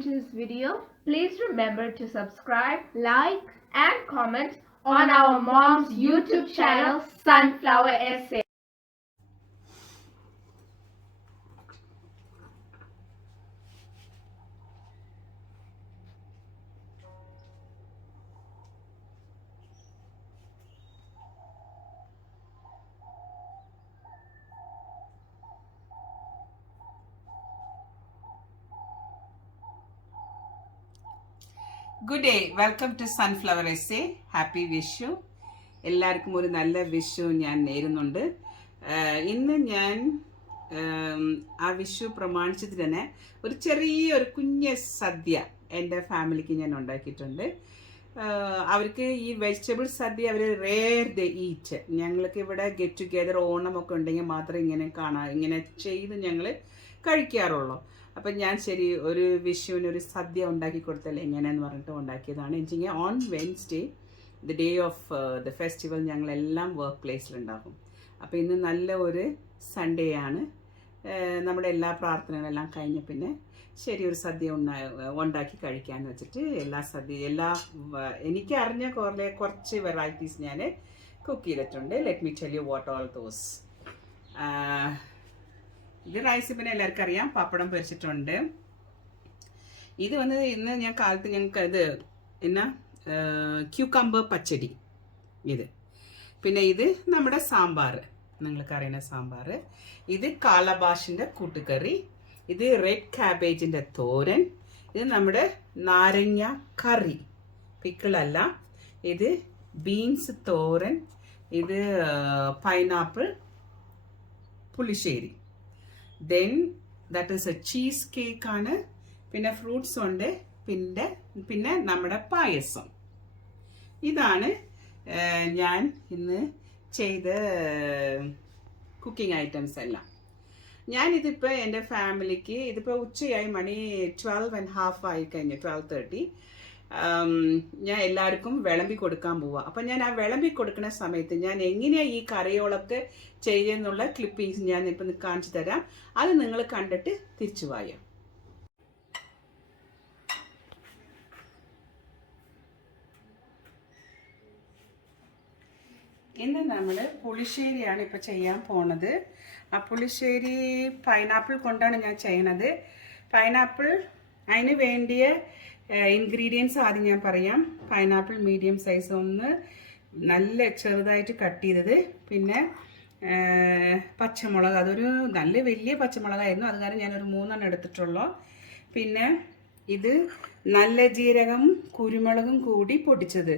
into this video, please remember to subscribe, like, and comment on our mom's YouTube channel, Sunflower Essay. Good day. Welcome to Sunflower Essay. Happy Vishu. എല്ലാവർക്കും ഒരു നല്ല വിഷു ഞാൻ നേരുന്നുണ്ട്. ഇന്ന് ഞാൻ ആ വിഷു പ്രമാണിച്ചിട്ട് തന്നെ ഒരു ചെറിയൊരു കുഞ്ഞ് സദ്യ എൻ്റെ ഫാമിലിക്ക് ഞാൻ ഉണ്ടാക്കിയിട്ടുണ്ട്. അവർക്ക് ഈ വെജിറ്റബിൾ സദ്യ അവർ റെയർ ദേ ഈറ്റ്. ഞങ്ങൾക്ക് ഇവിടെ ഗെറ്റ് ടുഗെദർ ഓണമൊക്കെ ഉണ്ടെങ്കിൽ മാത്രമേ ഇങ്ങനെ ചെയ്ത് ഞങ്ങൾ കഴിക്കാറുള്ളൂ. അപ്പം ഞാൻ ശരി ഒരു വിഷുവിന് ഒരു സദ്യ ഉണ്ടാക്കി കൊടുത്തല്ലേ എങ്ങനെയെന്ന് പറഞ്ഞിട്ട് ഉണ്ടാക്കിയതാണ്. എനിക്ക് on Wednesday the day of the festival ഞങ്ങളെല്ലാം വർക്ക് പ്ലേസിലുണ്ടാകും. അപ്പോൾ ഇന്ന് നല്ല ഒരു സൺഡേ ആണ്. നമ്മുടെ എല്ലാ പ്രാർത്ഥനകളെല്ലാം കഴിഞ്ഞ പിന്നെ ശരി ഒരു സദ്യ ഉണ്ടാക്കി കഴിക്കാമെന്ന് വെച്ചിട്ട് എനിക്ക് അറിഞ്ഞ കുറച്ച് വെറൈറ്റീസ് ഞാൻ കുക്ക് ചെയ്തിട്ടുണ്ട്. Let me tell you what all those. ഇത് റൈസ് പിന്നെ എല്ലാവർക്കും അറിയാം. പപ്പടം പൊരിച്ചിട്ടുണ്ട്. ഇത് ഇന്ന് ഞാൻ കാലത്ത് ഞങ്ങൾക്ക് ഇത് ക്യൂക്കമ്പർ പച്ചടി. ഇത് പിന്നെ ഇത് നമ്മുടെ സാമ്പാർ, നിങ്ങൾക്ക് അറിയുന്ന സാമ്പാർ. ഇത് കാലബാഷിൻ്റെ കൂട്ടുകറി. ഇത് റെഡ് ക്യാബേജിൻ്റെ തോരൻ. ഇത് നമ്മുടെ നാരങ്ങ കറി, പിക്കിളല്ല. ഇത് ബീൻസ് തോരൻ. ഇത് pineapple pulissery. Then that is A cheese കേക്കാണ്. പിന്നെ ഫ്രൂട്ട്സ് ഉണ്ട്. പിന്നെ നമ്മുടെ പായസം. ഇതാണ് ഞാൻ ഇന്ന് ചെയ്ത കുക്കിംഗ് ഐറ്റംസ് എല്ലാം. ഞാനിതിപ്പോൾ എൻ്റെ ഫാമിലിക്ക് ഇതിപ്പോൾ ഉച്ചയായി, മണി 12:30 ആയി കഴിഞ്ഞു, 12:30. ഞാൻ എല്ലാവർക്കും വിളമ്പി കൊടുക്കാൻ പോവാം. അപ്പം ഞാൻ ആ വിളമ്പി കൊടുക്കുന്ന സമയത്ത് ഞാൻ എങ്ങനെയാണ് ഈ കറികളൊക്കെ ചെയ്യുന്നുള്ള ക്ലിപ്പിങ്സ് ഞാൻ ഇപ്പം കാണിച്ചു തരാം. അത് നിങ്ങൾ കണ്ടിട്ട് തിരിച്ചു വായോ. ഇന്ന് നമ്മൾ പുളിശ്ശേരിയാണ് ഇപ്പോൾ ചെയ്യാൻ പോണത്. ആ പുളിശ്ശേരി പൈനാപ്പിൾ കൊണ്ടാണ് ഞാൻ ചെയ്യണത്. പൈനാപ്പിൾ, അതിന് വേണ്ടിയ ഇൻഗ്രീഡിയൻസ് ആദ്യം ഞാൻ പറയാം. പൈനാപ്പിൾ മീഡിയം സൈസ് ഒന്ന് നല്ല ചെറുതായിട്ട് കട്ട് ചെയ്തത്. പിന്നെ പച്ചമുളക്, അതൊരു നല്ല വലിയ പച്ചമുളകായിരുന്നു, അത് കാരണം ഞാനൊരു 3 എടുത്തിട്ടുള്ളൂ. പിന്നെ ഇത് നല്ല ജീരകം കുരുമുളകും കൂടി പൊടിച്ചത്.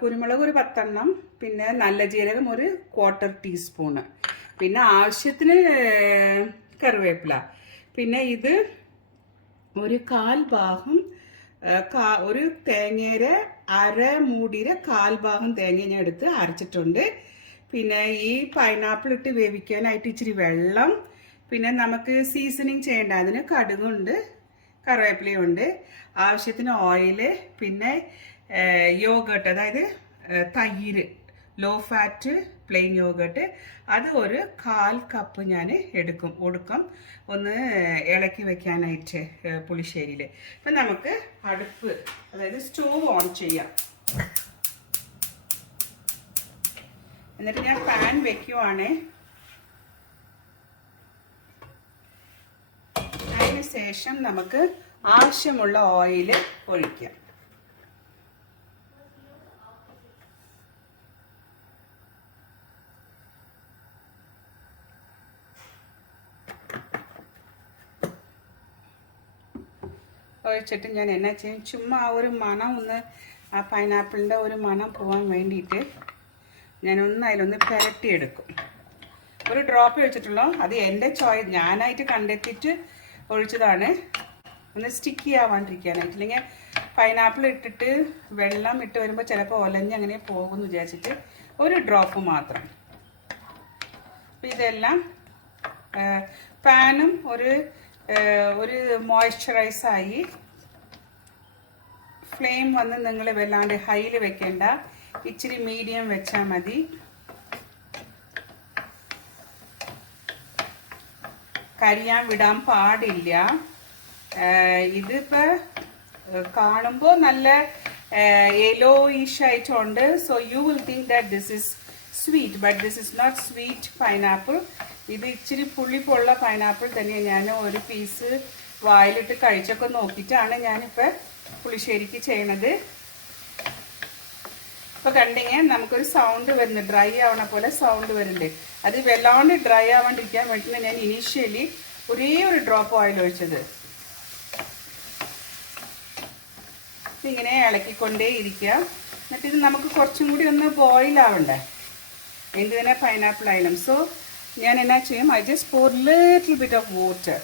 കുരുമുളക് ഒരു 10 പിന്നെ നല്ല ജീരകം ഒരു 1/4 ടീസ്പൂണ്. പിന്നെ ആവശ്യത്തിന് കറിവേപ്പില. പിന്നെ ഇത് ഒരു 1/4 ഭാഗം ഒരു തേങ്ങയുടെ അരമൂടിയുടെ 1/4 ഭാഗം തേങ്ങ ഞാൻ എടുത്ത് അരച്ചിട്ടുണ്ട്. പിന്നെ ഈ പൈനാപ്പിൾ ഇട്ട് വേവിക്കാനായിട്ട് ഇച്ചിരി വെള്ളം. പിന്നെ നമുക്ക് സീസണിങ് ചെയ്യേണ്ട അതിന് കടുകുണ്ട്, കറിവേപ്പിലയുണ്ട്, ആവശ്യത്തിന് ഓയില്. പിന്നെ യോഗട്ട്, അതായത് തൈര്, ലോ ഫാറ്റ് പ്ലെയിൻ യോഗട്ട്, അത് ഒരു 1/4 കപ്പ് ഞാൻ ഒടുക്കം ഒന്ന് ഇളക്കി വെക്കാനായിട്ട് പുളിശ്ശേരിയിൽ. ഇപ്പം നമുക്ക് അടുപ്പ്, അതായത് സ്റ്റോവ് ഓൺ ചെയ്യാം. എന്നിട്ട് ഞാൻ പാൻ വെക്കുവാണ്. അതിന് ശേഷം നമുക്ക് ആവശ്യമുള്ള ഓയിൽ ഒഴിക്കാം. ഒഴിച്ചിട്ട് ഞാൻ എന്നാ ചെയ്യും, ചുമ്മാ ആ ഒരു മണം ആ പൈനാപ്പിളിൻ്റെ ഒരു മണം പോകാൻ വേണ്ടിയിട്ട് ഞാനൊന്ന് അതിലൊന്ന് പുരട്ടിയെടുക്കും. ഒരു ഡ്രോപ്പ് ഒഴിച്ചിട്ടുള്ളൂ. അത് എൻ്റെ ഞാനായിട്ട് കണ്ടെത്തിയിട്ട് ഒഴിച്ചതാണ്, ഒന്ന് സ്റ്റിക്കി ആവാണ്ടിരിക്കാനായിട്ട്. ഇല്ലെങ്കിൽ പൈനാപ്പിൾ ഇട്ടിട്ട് വെള്ളം ഇട്ട് വരുമ്പോൾ ചിലപ്പോൾ ഒലഞ്ഞ് അങ്ങനെ പോകുമെന്ന് വിചാരിച്ചിട്ട് ഒരു ഡ്രോപ്പ് മാത്രം. അപ്പം ഇതെല്ലാം പാനും ഒരു മോയ്സ്ചറൈസായി. ഫ്ലെയിം നിങ്ങൾ വല്ലാണ്ട് ഹൈയിൽ വെക്കേണ്ട, ഇച്ചിരി മീഡിയം വെച്ചാൽ മതി. കരിയാൻ വിടാൻ പാടില്ല. ഇതിപ്പോൾ കാണുമ്പോൾ നല്ല യെല്ലോയിഷ് ആയിട്ടുണ്ട്. So you will think that this is sweet, but this is not sweet pineapple. ഇത് ഇച്ചിരി പുളിപ്പുള്ള പൈനാപ്പിൾ തന്നെയാണ്. ഞാൻ ഒരു പീസ് വായിലിട്ട് കഴിച്ചൊക്കെ നോക്കിയിട്ടാണ് ഞാനിപ്പോൾ പുളിശ്ശേരിക്ക് ചെയ്യണത്. ഇപ്പോൾ കണ്ടിങ്ങ നമുക്കൊരു സൗണ്ട് വരുന്നു, ഡ്രൈ ആവണ പോലെ സൗണ്ട് വരുന്നുണ്ട്. അത് വല്ലാണ്ട് ഡ്രൈ ആവാണ്ടിരിക്കാൻ വേണ്ടിയിട്ട് ഞാൻ ഇനീഷ്യലി ഒരേ ഒരു ഡ്രോപ്പ് ഓയിൽ ഒഴിച്ചത്. ഇങ്ങനെ ഇളക്കിക്കൊണ്ടേ ഇരിക്കുക. എന്നിട്ട് ഇത് നമുക്ക് കുറച്ചും കൂടി ഒന്ന് ബോയിൽ ആവണ്ടേ, എന്ത് തന്നെ പൈനാപ്പിൾ ആയാലും. സോ ഞാൻ എന്നാ ചെയ്യും, I just pour little bit of water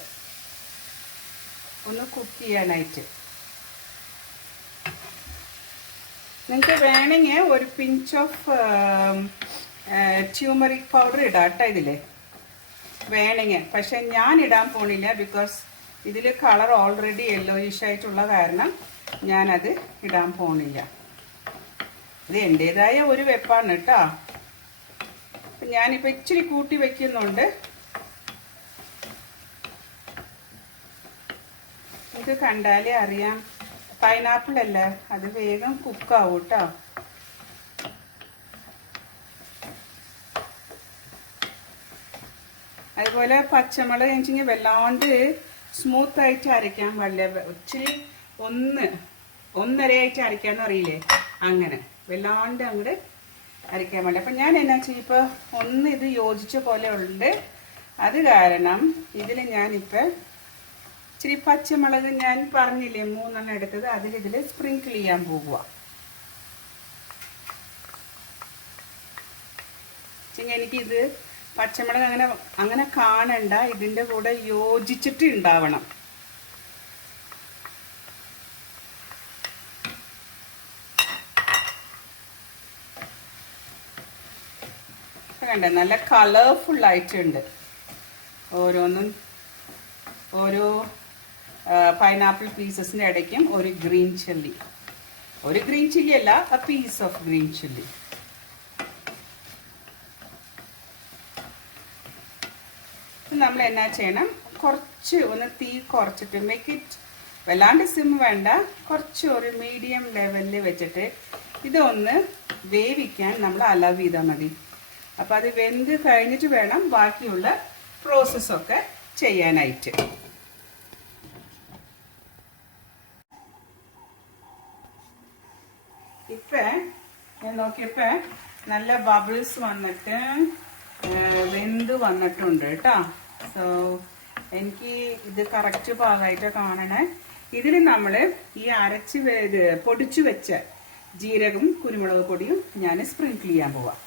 ഒന്ന് കുക്ക് ചെയ്യാനായിട്ട്. നിങ്ങൾക്ക് വേണമെങ്കിൽ ഒരു പിഞ്ച് ഓഫ് ട്യൂമറിക് പൗഡർ ഇടാം കേട്ടോ ഇതിൽ വേണമെങ്കിൽ. പക്ഷെ ഞാൻ ഇടാൻ പോണില്ല, ബിക്കോസ് ഇതിൽ കളർ ഓൾറെഡി യെല്ലോയിഷ് ആയിട്ടുള്ള കാരണം ഞാനത് ഇടാൻ പോണില്ല. ഇത് എൻ്റേതായ ഒരു വെപ്പാണ് കേട്ടോ. അപ്പം ഞാനിപ്പോൾ ഇച്ചിരി കൂട്ടി വയ്ക്കുന്നുണ്ട്. ഇത് കണ്ടാലേ അറിയാം, പൈനാപ്പിൾ അല്ല, അത് വേഗം കുക്കാവും കേട്ടോ. അതുപോലെ പച്ചമുളക് വെച്ചെങ്കിൽ വല്ലാണ്ട് സ്മൂത്ത് ആയിട്ട് അരയ്ക്കാൻ പാടില്ല. ഇച്ചിരി ഒന്നരയായിട്ട് അരയ്ക്കാന്ന് അറിയില്ലേ, അങ്ങനെ വല്ലാണ്ട് അങ്ങോട്ട് അരയ്ക്കാൻ പാടില്ല. അപ്പം ഞാൻ എന്നാ ചെയ്യും, ഇപ്പോൾ ഒന്ന് ഇത് യോജിച്ച പോലെ ഉണ്ട്. അത് കാരണം ഇതിൽ ഞാനിപ്പോൾ ഇച്ചിരി പച്ചമുളക് ഞാൻ പറഞ്ഞില്ലേ 3 എടുത്തത്, ഇതിൽ സ്പ്രിങ്കിൾ ചെയ്യാൻ പോകുക. എനിക്കിത് പച്ചമുളക് അങ്ങനെ കാണണ്ട, ഇതിൻ്റെ കൂടെ യോജിച്ചിട്ട് ഉണ്ടാവണം. കണ്ടേ നല്ല കളർഫുൾ ആയിട്ടുണ്ട്. ഓരോന്നും ഓരോ പൈനാപ്പിൾ പീസസിൻ്റെ ഇടയ്ക്കും ഒരു ഗ്രീൻ ചില്ലി അല്ല, a piece of green chilli. നമ്മൾ എന്നാ ചെയ്യണം, കുറച്ച് ഒന്ന് തീ കുറച്ചിട്ട്, മേക്ക് ഇറ്റ് വല്ലാണ്ട് സിം വേണ്ട, കുറച്ച് ഒരു മീഡിയം ലെവലിൽ വെച്ചിട്ട് ഇതൊന്ന് വേവിക്കാൻ നമ്മൾ അലവ് ചെയ്താൽ മതി. അപ്പം അത് വെന്ത് കഴിഞ്ഞിട്ട് വേണം ബാക്കിയുള്ള പ്രോസസ്സൊക്കെ ചെയ്യാനായിട്ട്. ഇപ്പം ഞാൻ നോക്കിയപ്പോൾ നല്ല ബബിൾസ് വന്നിട്ട് വെന്ത് വന്നിട്ടുണ്ട് കേട്ടോ. സോ എനിക്ക് ഇത് കറക്റ്റ് പാകമായിട്ട് കാണണേ. ഇതിൽ നമ്മൾ ഈ പൊടിച്ചു വെച്ച ജീരകവും കുരുമുളക് പൊടിയും ഞാൻ സ്പ്രിങ്കിൾ ചെയ്യാൻ പോവാം.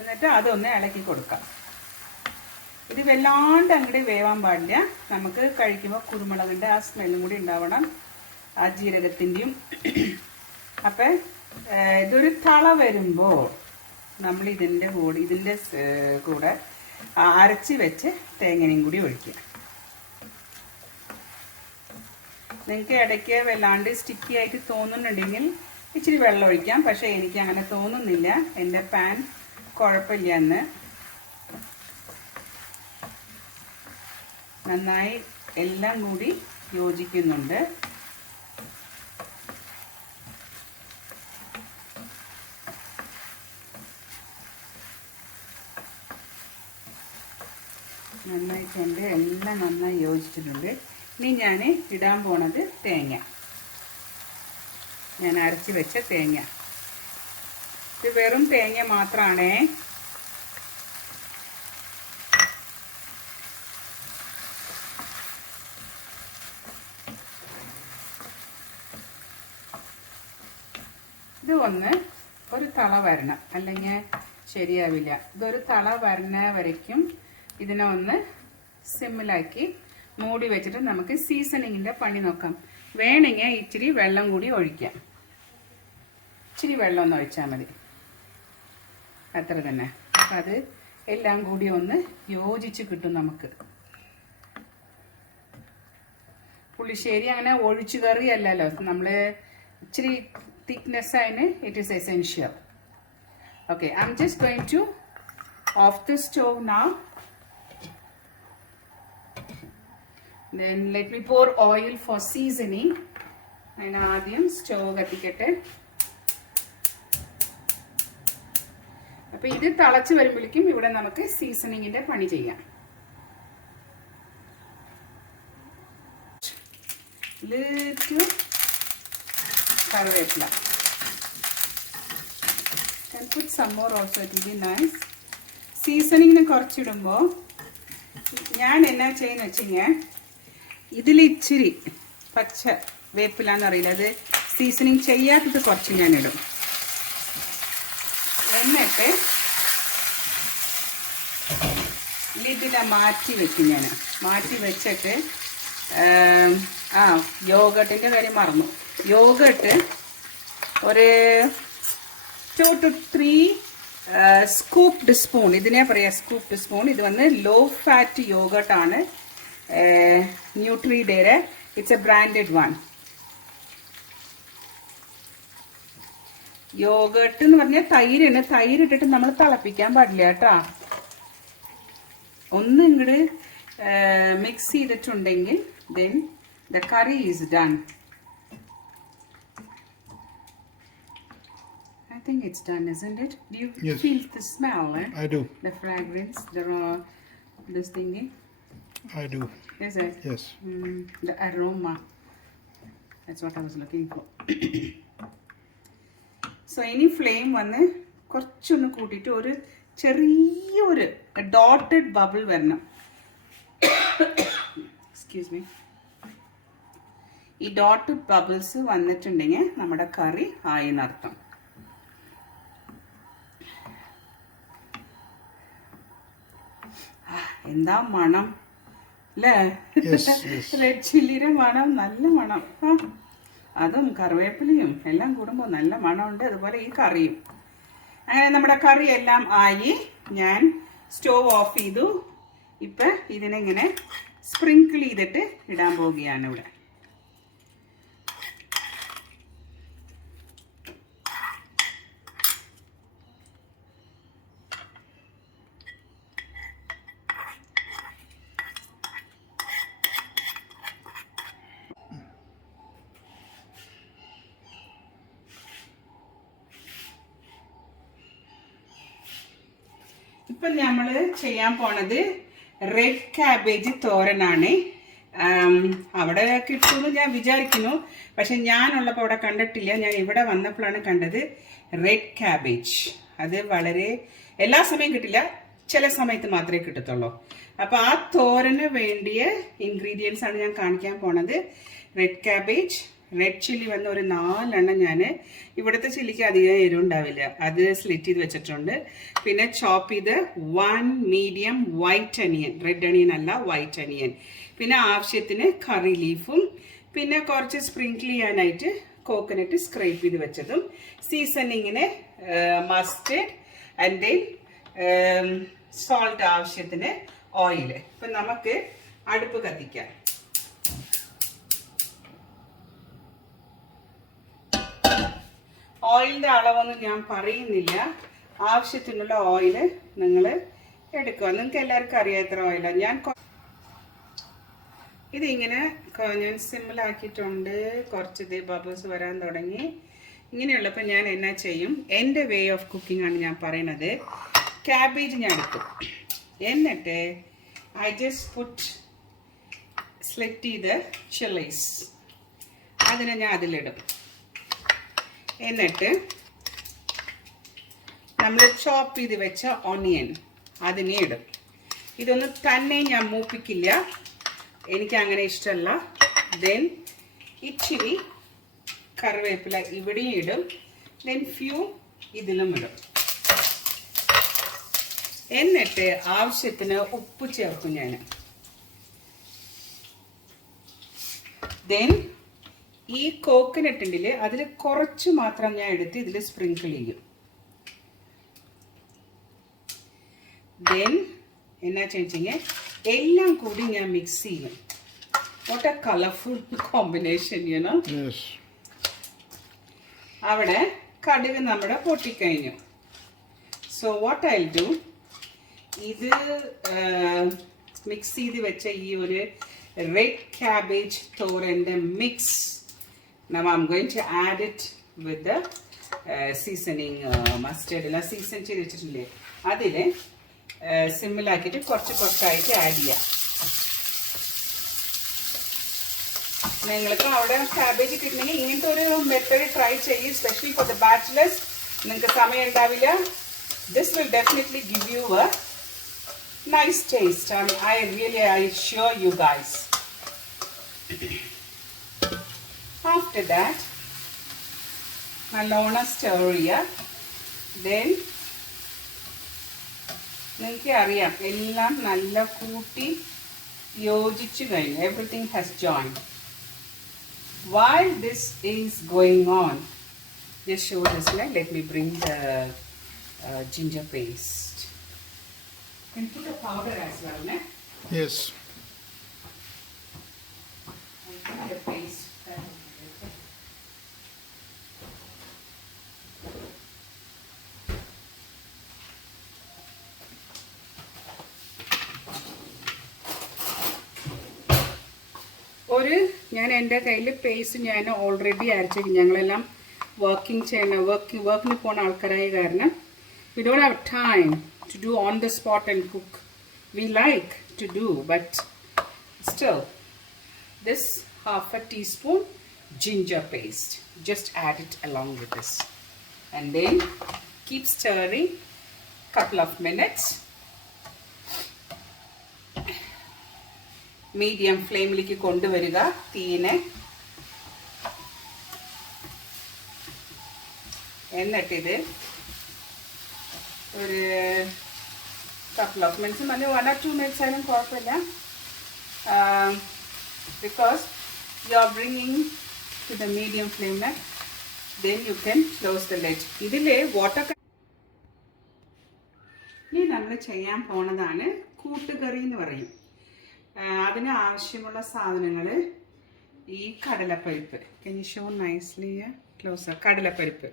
എന്നിട്ട് അതൊന്ന് ഇളക്കി കൊടുക്കാം. ഇത് വല്ലാണ്ട് അങ്ങോട്ട് വേവാൻ പാടില്ല, നമുക്ക് കഴിക്കുമ്പോൾ കുരുമുളകിൻ്റെ ആ സ്മെല്ലും കൂടി ഉണ്ടാവണം, ആ ജീരകത്തിൻ്റെയും. അപ്പം ഇതൊരു തള വരുമ്പോൾ നമ്മൾ ഇതിൻ്റെ കൂടെ അരച്ച് വെച്ച് തേങ്ങയും കൂടി ഒഴിക്കുക. നിങ്ങൾക്ക് ഇടയ്ക്ക് വല്ലാണ്ട് സ്റ്റിക്കി ആയിട്ട് തോന്നുന്നുണ്ടെങ്കിൽ ഇച്ചിരി വെള്ളം ഒഴിക്കാം. പക്ഷേ എനിക്ക് അങ്ങനെ തോന്നുന്നില്ല, എൻ്റെ പാൻ കുഴപ്പമില്ല എന്ന്. നന്നായി എല്ലാം കൂടി യോജിക്കുന്നുണ്ട്. നന്നായിട്ടുണ്ട്, എല്ലാം നന്നായി യോജിച്ചിട്ടുണ്ട്. ഇനി ഞാൻ ഇടാൻ പോണത് തേങ്ങ, ഞാൻ അരച്ച് വെച്ച തേങ്ങ. ഇത് വെറും തേങ്ങ മാത്രമാണേ. ഇത് ഒരു തള വരണം, അല്ലെങ്കിൽ ശരിയാവില്ല. ഇതൊരു തള വരണ വരയ്ക്കും ഇതിനെ ഒന്ന് സിമ്മിലാക്കി മൂടി വെച്ചിട്ട് നമുക്ക് സീസണിങ്ങിൻ്റെ പണി നോക്കാം. വേണമെങ്കിൽ ഇച്ചിരി വെള്ളം കൂടി ഒഴിക്കാം. ഇച്ചിരി വെള്ളം ഒന്ന് ഒഴിച്ചാൽ മതി, അത്ര തന്നെ. അപ്പം അത് എല്ലാം കൂടി ഒന്ന് യോജിച്ച് കിട്ടും നമുക്ക്. പുളിശ്ശേരി അങ്ങനെ ഒഴിച്ചു കറി അല്ലല്ലോ, നമ്മൾ ഇച്ചിരി തിക്നെസ് അതിന് it is essential. Okay, I'm just going to off the stove now. Then let me pour oil for seasoning. And ആദ്യം സ്റ്റവ് കത്തിക്കട്ടെ. അപ്പോൾ ഇത് തിളച്ച് വരുമ്പോഴേക്കും ഇവിടെ നമുക്ക് സീസണിങ്ങിന്റെ പണി ചെയ്യാം. Little കറിവേപ്പില. Can put some more also, it will be nice. സീസണിങ്ങിന് കുറച്ചിടുമ്പോൾ ഞാൻ എന്നാ ചെയ്യുന്ന വെച്ചിങ്ങനെ ഇതിൽ ഇച്ചിരി പച്ച വേപ്പിലാന്ന് അറിയില്ല, അത് സീസണിങ് ചെയ്യാത്തത് കുറച്ച് ഞാനിടും. എന്നിട്ട് ലിഡില മാറ്റി വെക്കും. ഞാൻ മാറ്റി വെച്ചിട്ട് യോഗട്ടിൻ്റെ കാര്യം മറന്നു. യോഗട്ട് ഒരു 2 to 3 സ്കൂപ്ഡ് സ്പൂൺ, ഇതിനെ പറയാം സ്കൂപ്ഡ് സ്പൂൺ. ഇത് വന്ന് ലോ ഫാറ്റ് യോഗട്ടാണ്, ന്യൂട്രിഡേയുടെ. It's a branded one. Yoghurt എന്ന് പറഞ്ഞാൽ തൈരാണ്. തൈര് ഇട്ടിട്ട് നമ്മൾ തിളപ്പിക്കാൻ പാടില്ല കേട്ടോ. ഒന്ന് ഇങ്ങോട്ട് മിക്സ് ചെയ്തിട്ടുണ്ടെങ്കിൽ then the curry is done. I think it's done, isn't it? Do you Yes. feel the smell? I do. The fragrance, this thingy. I do. Is it? Yes. The aroma. That's what I was looking for. So any flame വന്ന് കുറച്ചൊന്ന് കൂട്ടിയിട്ട് ഒരു ചെറിയൊരു dotted bubble വരണം. Excuse me. ഈ dotted bubbles വന്നിട്ടുണ്ടെങ്കിൽ നമ്മുടെ കറി ആയി എന്നർത്ഥം. എന്താ മണം അല്ലേ? റെഡ് ചില്ലിയുടെ മണം, നല്ല മണം. അതും കറിവേപ്പിലയും എല്ലാം കൂടുമ്പോൾ നല്ല മണമുണ്ട്. അതുപോലെ ഈ കറിയും. അങ്ങനെ നമ്മുടെ കറി എല്ലാം ആയി. ഞാൻ സ്റ്റോവ് ഓഫ് ചെയ്തു. ഇപ്പം ഇതിനെങ്ങനെ സ്പ്രിങ്കിൾ ചെയ്തിട്ട് ഇടാൻ പോവുകയാണ് ഇവിടെ. ഇപ്പം നമ്മൾ ചെയ്യാൻ പോണത് റെഡ് ക്യാബേജ് തോരനാണ്. അവിടെ കിട്ടുമെന്ന് ഞാൻ വിചാരിക്കുന്നു, പക്ഷെ ഞാനുള്ളപ്പോൾ അവിടെ കണ്ടിട്ടില്ല. ഞാൻ ഇവിടെ വന്നപ്പോഴാണ് കണ്ടത് റെഡ് ക്യാബേജ്. അത് വളരെ എല്ലാ സമയം കിട്ടില്ല, ചില സമയത്ത് മാത്രമേ കിട്ടത്തുള്ളൂ. അപ്പോൾ ആ തോരന് വേണ്ടിയ ഇൻഗ്രീഡിയൻസ് ആണ് ഞാൻ കാണിക്കാൻ പോണത്. റെഡ് ക്യാബേജ്, റെഡ് ചില്ലി വന്ന് ഒരു 4 എണ്ണം. ഞാൻ ഇവിടുത്തെ ചില്ലിക്ക് അധികം എരിവുണ്ടാവില്ല, അത് സ്ലിറ്റ് ചെയ്ത് വെച്ചിട്ടുണ്ട്. പിന്നെ ചോപ്പ് ചെയ്ത് 1 മീഡിയം വൈറ്റ് അനിയൻ, റെഡ് അനിയൻ അല്ല വൈറ്റ് അനിയൻ. പിന്നെ ആവശ്യത്തിന് കറി ലീഫും, പിന്നെ കുറച്ച് സ്പ്രിങ്കിൾ ചെയ്യാനായിട്ട് കോക്കനട്ട് സ്ക്രേപ്പ് ചെയ്ത് വെച്ചതും, സീസണിങ്ങിന് മസ്റ്റർഡ് ആൻഡ് ദെൻ സോൾട്ട്, ആവശ്യത്തിന് ഓയിൽ. ഇപ്പം നമുക്ക് അടുപ്പ് കത്തിക്കാം. ഓയിലിൻ്റെ അളവൊന്നും ഞാൻ പറയുന്നില്ല, ആവശ്യത്തിനുള്ള ഓയിൽ നിങ്ങൾ എടുക്കുക. നിങ്ങൾക്ക് എല്ലാവർക്കും അറിയാം എത്ര ഓയിലാണ്. ഇതിങ്ങനെ ഞാൻ സിമ്മിലാക്കിയിട്ടുണ്ട്. കുറച്ച് ബബിൾസ് വരാൻ തുടങ്ങി. ഇങ്ങനെയുള്ളപ്പോൾ ഞാൻ എന്നാ ചെയ്യും, എൻ്റെ വേ ഓഫ് കുക്കിംഗ് ആണ് ഞാൻ പറയണത്. ക്യാബേജ് ഞാൻ എടുത്തു, എന്നിട്ട് ഐ ജസ്റ്റ് പുട്ട് സ്ലിറ്റ് ചെയ്ത് ചില്ലീസ്, അതിനെ ഞാൻ അതിലിടും. എന്നിട്ട് നമ്മൾ ചോപ്പ് ചെയ്ത് വെച്ച ഓണിയൻ അതിനെ ഇടും. ഇതൊന്നും തന്നെ ഞാൻ മൂപ്പിക്കില്ല, എനിക്ക് അങ്ങനെ ഇഷ്ടമല്ല. ദെൻ ഇച്ചിരി കറിവേപ്പില ഇവിടെയും ഇടും. ദെൻ ഫ്യൂ ഇതിലും ഇടും. എന്നിട്ട് ആവശ്യത്തിന് ഉപ്പ് ചേർക്കും ഞാൻ. ദെൻ ഈ കോക്കനട്ട് ഉണ്ടല്ലേ, അതിൽ കുറച്ച് മാത്രം ഞാൻ എടുത്ത് ഇതിൽ സ്പ്രിങ്കിൾ ചെയ്യും. ദെൻ എന്നാ വെച്ചാൽ എല്ലാം കൂടി ഞാൻ മിക്സ് ചെയ്യും. What a colourful combination, you know. അവിടെ കടുക് നമ്മുടെ പൊട്ടിക്കഴിഞ്ഞു. So what I'll do, ഇത് മിക്സ് ചെയ്ത് വെച്ച ഈ ഒരു റെഡ് ക്യാബേജ് തോരൻ്റെ mix now I'm going to add it with the seasoning mustard എല്ലാം സീസൺ ചെയ്ത് വെച്ചിട്ടില്ലേ അതിൽ സിമ്മിലാക്കിയിട്ട് കുറച്ചായിട്ട് ആഡ് ചെയ്യാം. നിങ്ങൾക്ക് അവിടെ ക്യാബേജ് കിട്ടണമെങ്കിൽ ഇങ്ങനത്തെ ഒരു മെത്തേഡ് ട്രൈ ചെയ്യും. സ്പെഷ്യലി ഫോർ ദ ബാച്ചിലേഴ്സ്, നിങ്ങൾക്ക് സമയം ഉണ്ടാവില്ല. This will definitely give you a nice taste. I assure you guys. After that, nallona stir cheya. Then നിങ്ങൾക്ക് അറിയാം എല്ലാം നല്ല കൂട്ടി യോജിച്ചു കഴിഞ്ഞു. Everything has joined. While this is going on, just show this. Let me bring the ginger paste. You can put a powder as well, ne? Yes. And put the paste. ഞാൻ എൻ്റെ കയ്യിൽ പേസ്റ്റ് ഞാൻ already അരച്ചു. ഞങ്ങളെല്ലാം വർക്കിന് പോകുന്ന ആൾക്കാരായ കാരണം we don't have time to do on the spot and cook. We like to do, but still, this half a teaspoon ginger paste, just add it along with this, and then keep stirring couple of minutes. Medium ഫ്ലെയിമിലേക്ക് കൊണ്ടുവരിക തീനെ. എന്നിട്ടിത് ഒരു couple of minutes, 1 or 2 minutes ആയാലും കുഴപ്പമില്ല. Because you are bringing to the medium flame, then you can close the lid. ഇതിലെ water ഇനി നമ്മൾ ചെയ്യാൻ പോണതാണ് കൂട്ടുകറി എന്ന് പറയും. അതിന് ആവശ്യമുള്ള സാധനങ്ങൾ ഈ കടലപ്പരിപ്പ്. Can you show nicely closer? കടലപ്പരിപ്പ്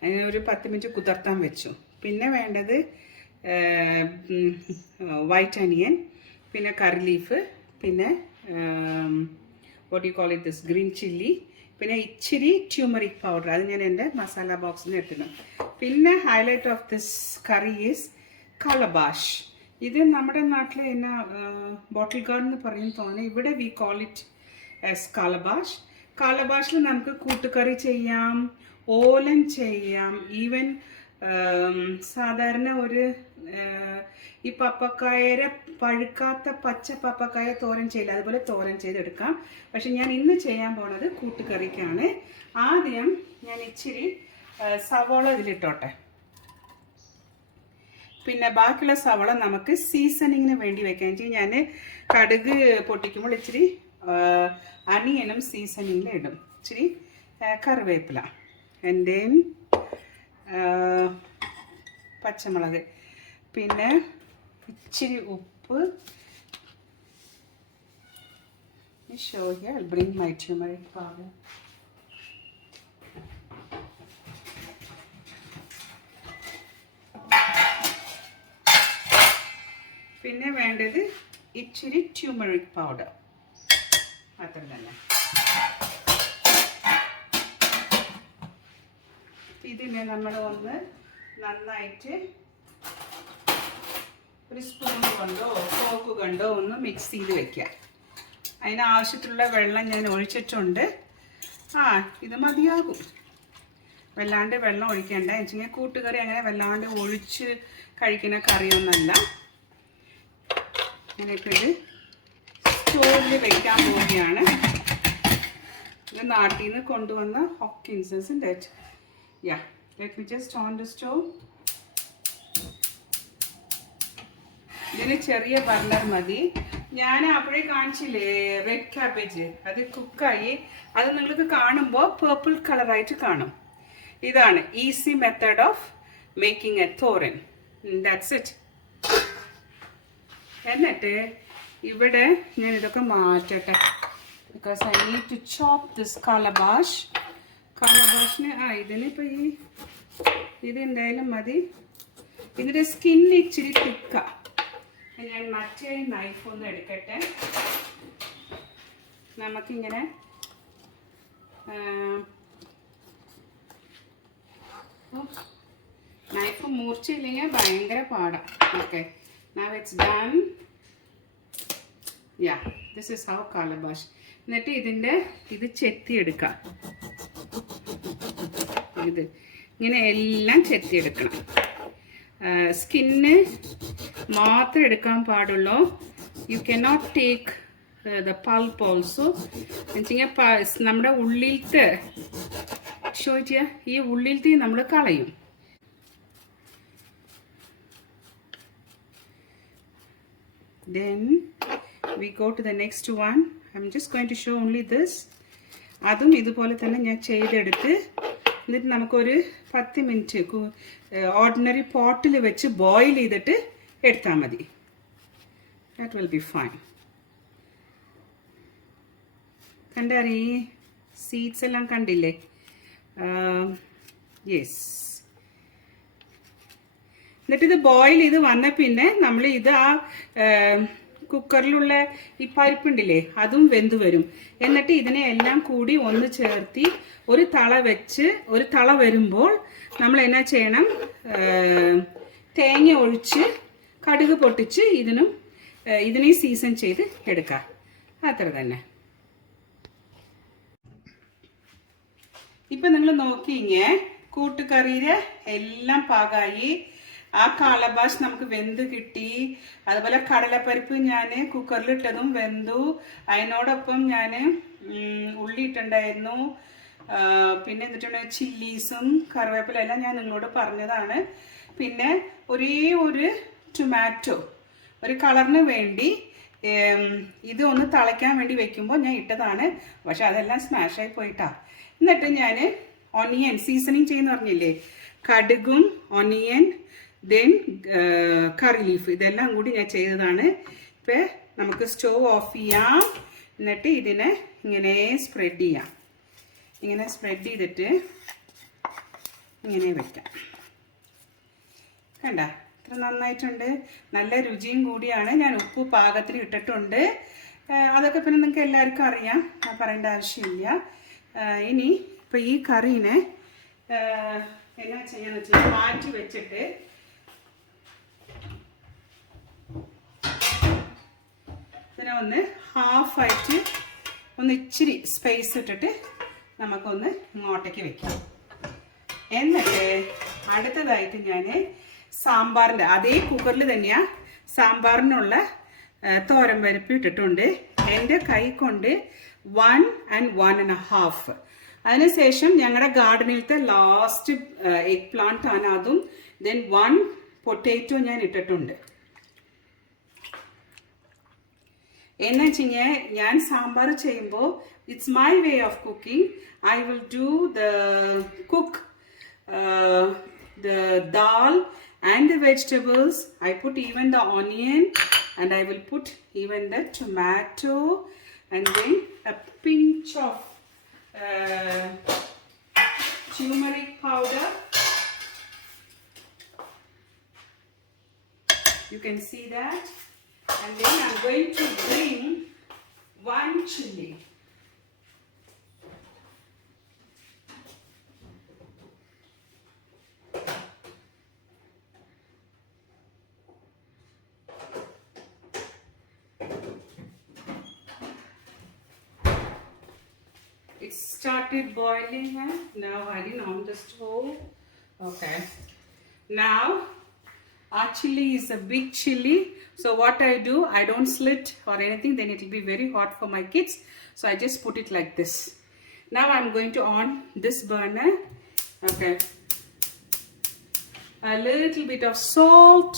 അതിന് ഒരു 10 മിനിറ്റ് കുതിർത്താൻ വെച്ചു. പിന്നെ വേണ്ടത് വൈറ്റ് അനിയൻ, പിന്നെ കറി ലീഫ്, പിന്നെ what do you call it, this green chilli, പിന്നെ ഇച്ചിരി ട്യൂമറിക് പൗഡർ. അത് ഞാൻ എൻ്റെ മസാല ബോക്സിൽ നിന്ന് എടുത്തിരുന്നു. പിന്നെ highlight of this curry is calabash. ഇത് നമ്മുടെ നാട്ടിൽ എന്നാ ബോട്ടിൽ ഗാർഡ് എന്ന് പറയും തോന്നുന്നു. ഇവിടെ we call it as calabash. calabash-ൽ നമുക്ക് കൂട്ടുകറി ചെയ്യാം, ഓലൻ ചെയ്യാം, ഈവൻ സാധാരണ ഒരു ഈ പപ്പക്കായയുടെ പഴുക്കാത്ത പച്ച പപ്പക്കായ തോരൻ ചെയ്യില്ല, അതുപോലെ തോരൻ ചെയ്തെടുക്കാം. പക്ഷെ ഞാൻ ഇന്ന് ചെയ്യാൻ പോണത് കൂട്ടുകറിക്കാണ്. ആദ്യം ഞാൻ ഇച്ചിരി സവോള ഇതിലിട്ടോട്ടെ. പിന്നെ ബാക്കിയുള്ള സവള നമുക്ക് സീസണിങ്ങിന് വേണ്ടി വെക്കാൻ ചെയ്യും. ഞാൻ കടുക് പൊട്ടിക്കുമ്പോൾ ഇച്ചിരി അനിയനും സീസണിങ്ങിൽ ഇടും, ഇച്ചിരി കറിവേപ്പില, ആൻഡ് ദെൻ പച്ചമുളക്, പിന്നെ ഇച്ചിരി ഉപ്പ്. show here, I'll bring my turmeric powder. പിന്നെ വേണ്ടത് ഇച്ചിരി ട്യൂമറിക് പൗഡർ, അത്ര തന്നെ. ഇതിനെ നമ്മൾ ഒന്ന് നന്നായിട്ട് ഒരു സ്പൂൺ കൊണ്ടോ ഫോക്ക് കൊണ്ടോ ഒന്ന് മിക്സ് ചെയ്ത് വെക്കുക. അതിന് ആവശ്യത്തിലുള്ള വെള്ളം ഞാൻ ഒഴിച്ചിട്ടുണ്ട്. ഇത് മതിയാകും, വല്ലാണ്ട് വെള്ളം ഒഴിക്കേണ്ട. എന്ന് വെച്ചാൽ കൂട്ടുകറി അങ്ങനെ വല്ലാണ്ട് ഒഴിച്ച് കഴിക്കുന്ന കറിയൊന്നുമല്ല. ഞാനിപ്പോൾ ഇത് സ്റ്റോവിൽ വെക്കാൻ പോവുകയാണ്. ഇത് നാട്ടിൽ നിന്ന് കൊണ്ടുവന്ന ഹോക്കിൻസസ് debt. Yeah, let me just on the stove. ഇതിന് ചെറിയ ബർണർ മതി. ഞാൻ അപ്പോഴേ കാണിച്ചില്ലേ റെഡ് ക്യാബേജ്, അത് കുക്കായി. അത് നിങ്ങൾക്ക് കാണുമ്പോൾ പേർപ്പിൾ കളറായിട്ട് കാണും. ഇതാണ് easy method of making a thoran. That's it. എന്നിട്ട് ഇവിടെ ഞാൻ ഇതൊക്കെ മാറ്റട്ടെ. Because I need to chop this calabash. calabash-ന് ഇതിനിപ്പോൾ ഇത് എന്തായാലും മതി. ഇതിൻ്റെ സ്കിൻ ഇച്ചിരി തിക്കാണ്. ഞാൻ മറ്റേ നൈഫ് ഒന്ന് എടുക്കട്ടെ. നമുക്കിങ്ങനെ നൈഫ് മൂർച്ചയില്ലെങ്കിൽ ഭയങ്കര പാടാണ്. Okay, now it's done. Yeah, this is how calabash. എന്നിട്ട് ഇത് ചെത്തിയെടുക്കാം. ഇത് ഇങ്ങനെ എല്ലാം ചെത്തിയെടുക്കണം. സ്കിന്ന് മാത്രം എടുക്കാൻ പാടുള്ളൂ. You cannot take the pulp also. എന്നുവെച്ചാൽ നമ്മുടെ ഉള്ളിലത്തെ ഈ ഉള്ളിലത്തെ നമ്മൾ കളയും. Then we go to the next one. I'm just going to show only this. അതും ഇതുപോലെ തന്നെ ഞാൻ ചെയ്തെടുത്ത് എന്നിട്ട് നമുക്കൊരു 10 മിനിറ്റ് ഓർഡിനറി പോട്ടിൽ വെച്ച് ബോയിൽ ചെയ്തിട്ട് എടുത്താൽ മതി. That will be fine. കണ്ടറി സീഡ്സ് എല്ലാം കണ്ടില്ലേ? യെസ്. എന്നിട്ട് ഇത് ബോയിൽ ചെയ്ത് വന്ന പിന്നെ നമ്മൾ ഇത് ആ കുക്കറിലുള്ള ഈ പരിപ്പുണ്ടില്ലേ അതും വെന്ത് വരും. എന്നിട്ട് ഇതിനെ എല്ലാം കൂടി ഒന്ന് ചേർത്തി ഒരു തള വരുമ്പോൾ നമ്മൾ എന്നാ ചെയ്യണം? തേങ്ങ ഒഴിച്ച് കടുക് പൊട്ടിച്ച് ഇതിനെ സീസൺ ചെയ്ത് എടുക്കാം. അത്ര തന്നെ. ഇപ്പം നിങ്ങൾ നോക്കിയിങ്ങേ കൂട്ടുകറിയുടെ എല്ലാം പാകമായി. ആ കാളബാഷ് നമുക്ക് വെന്ത് കിട്ടി. അതുപോലെ കടലപ്പരിപ്പ് ഞാൻ കുക്കറിലിട്ടതും വെന്തു. അതിനോടൊപ്പം ഞാൻ ഉള്ളി ഇട്ടുണ്ടായിരുന്നു. പിന്നെ എന്നിട്ടുണ്ടെങ്കിൽ ചില്ലീസും കറിവേപ്പില എല്ലാം ഞാൻ നിങ്ങളോട് പറഞ്ഞതാണ്. പിന്നെ ഒരേ ഒരു ടൊമാറ്റോ ഒരു കളറിന് വേണ്ടി ഇത് ഒന്ന് തിളയ്ക്കാൻ വേണ്ടി വെക്കുമ്പോൾ ഞാൻ ഇട്ടതാണ്. പക്ഷെ അതെല്ലാം സ്മാഷായി പോയിട്ടാ. എന്നിട്ട് ഞാൻ ഓണിയൻ സീസണിങ് ചെയ്യുന്ന പറഞ്ഞില്ലേ, കടുകും ഓണിയൻ ദെൻ കറി ലീഫ് ഇതെല്ലാം കൂടി ഞാൻ ചെയ്തതാണ്. ഇപ്പം നമുക്ക് സ്റ്റവ് ഓഫ് ചെയ്യാം. എന്നിട്ട് ഇതിനെ ഇങ്ങനെ സ്പ്രെഡ് ചെയ്യാം. ഇങ്ങനെ സ്പ്രെഡ് ചെയ്തിട്ട് ഇങ്ങനെ വെക്കാം. കണ്ട ഇത്ര നന്നായിട്ടുണ്ട്. നല്ല രുചിയും കൂടിയാണ്. ഞാൻ ഉപ്പ് പാകത്തിന് ഇട്ടിട്ടുണ്ട്. അതൊക്കെ പിന്നെ നിങ്ങൾക്ക് എല്ലാവർക്കും അറിയാം, ഞാൻ പറയേണ്ട ആവശ്യമില്ല. ഇനി ഇപ്പം ഈ കറീനെ എന്നാ ചെയ്യാന്ന് വെച്ചാൽ മാറ്റി വെച്ചിട്ട് ഇതിനെ ഒന്ന് ഹാഫായിട്ട് ഒന്ന് ഇച്ചിരി സ്പേസ് ഇട്ടിട്ട് നമുക്കൊന്ന് ഇങ്ങോട്ടേക്ക് വെക്കാം. എന്നിട്ട് അടുത്തതായിട്ട് ഞാൻ സാമ്പാറിൻ്റെ അതേ കുക്കറിൽ തന്നെയാണ് സാമ്പാറിനുള്ള തോരൻ പരിപ്പ് ഇട്ടിട്ടുണ്ട്. എൻ്റെ കൈ കൊണ്ട് 1 and 1 1/2. അതിനുശേഷം ഞങ്ങളുടെ ഗാർഡനിലത്തെ ലാസ്റ്റ് എഗ് പ്ലാന്റ് ആണ് അതും. ദെൻ 1 പൊട്ടാറ്റോ ഞാൻ ഇട്ടിട്ടുണ്ട്. എന്ന് വെച്ച് കഴിഞ്ഞാൽ ഞാൻ സാമ്പാർ ചെയ്യുമ്പോൾ it's my way of cooking. I will do cook the dal and the vegetables. I put even the onion and I will put even the tomato and then a pinch of turmeric powder. You can see that. And then I'm going to bring 1 chili. It started boiling. Now I didn't on the stove. Okay. Now our chili is a big chili. So what I do, I don't slit or anything. Then it will be very hot for my kids. So I just put it like this. Now I'm going to on this burner. Okay. A little bit of salt.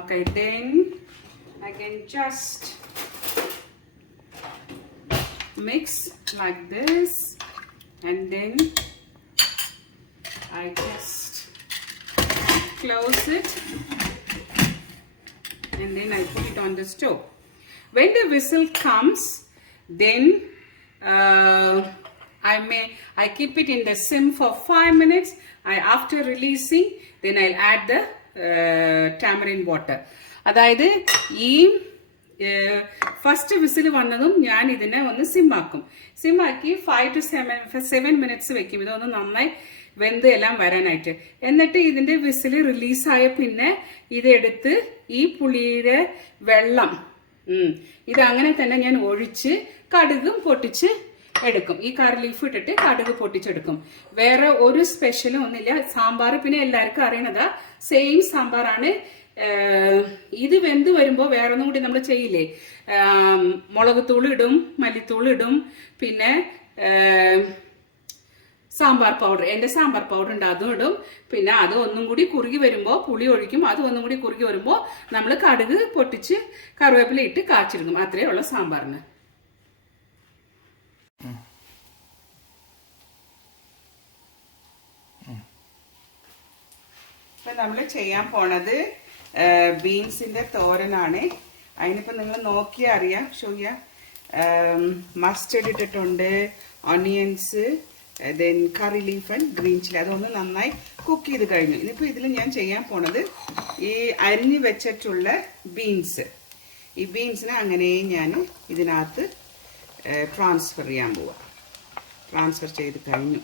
Okay. Then I can just mix like this, and then I just close it, and then I put it on the stove. When the whistle comes, then I keep it in the sim for 5 minutes. after releasing, then I'll add the tamarind water. അതായത് ഈ first whistle വന്നതും ഞാൻ ഇതിനെ ഒന്ന് സിമ്മാക്കി 5 to 7 minutes വെക്കും. ഇതൊന്ന് നന്നായി വെന്ത് എല്ലാം വരാനായിട്ട്. എന്നിട്ട് ഇതിന്റെ വിസിൽ റിലീസായ പിന്നെ ഇതെടുത്ത് ഈ പുളിയുടെ വെള്ളം ഇത് അങ്ങനെ തന്നെ ഞാൻ ഒഴിച്ച് കടുകും പൊട്ടിച്ച് എടുക്കും. ഈ കറി ലീഫ് ഇട്ടിട്ട് കടുക് പൊട്ടിച്ചെടുക്കും. വേറെ ഒരു സ്പെഷ്യലും ഒന്നുമില്ല. സാമ്പാർ പിന്നെ എല്ലാവർക്കും അറിയണതാ, സെയിം സാമ്പാറാണ്. ഇത് വെന്ത് വരുമ്പോൾ വേറെ ഒന്നും കൂടി നമ്മൾ ചെയ്യില്ലേ, മുളക് തൂള് ഇടും, മല്ലിത്തൂള് ഇടും, പിന്നെ സാമ്പാർ പൗഡർ, എൻ്റെ സാമ്പാർ പൗഡർ ഉണ്ട്, അതും ഇടും. പിന്നെ അത് ഒന്നും കൂടി കുറുകി വരുമ്പോൾ പുളി ഒഴിക്കും. അത് ഒന്നും കൂടി കുറുകി വരുമ്പോൾ നമ്മൾ കടുക് പൊട്ടിച്ച് കറിവേപ്പില ഇട്ട് കാച്ചെടുക്കും. അത്രയേ ഉള്ളൂ സാമ്പാറിന്. ഇപ്പം നമ്മൾ ചെയ്യാൻ പോണത് ബീൻസിൻ്റെ തോരനാണ്. അതിനിപ്പോൾ നിങ്ങൾ നോക്കിയാൽ അറിയാം, ഷോയ്യ മസ്റ്റർഡ് ഇട്ടിട്ടുണ്ട്, onions, then curry leaf and green chilli. അതൊന്ന് നന്നായി കുക്ക് ചെയ്ത് കഴിഞ്ഞു. ഇനിയിപ്പോൾ ഇതിൽ ഞാൻ ചെയ്യാൻ പോണത് ഈ അരിഞ്ഞ് വെച്ചിട്ടുള്ള ബീൻസ്, ഈ ബീൻസിനെ അങ്ങനെ ഞാൻ ഇതിനകത്ത് ട്രാൻസ്ഫർ ചെയ്യാൻ പോവാം. ട്രാൻസ്ഫർ ചെയ്ത് കഴിഞ്ഞു.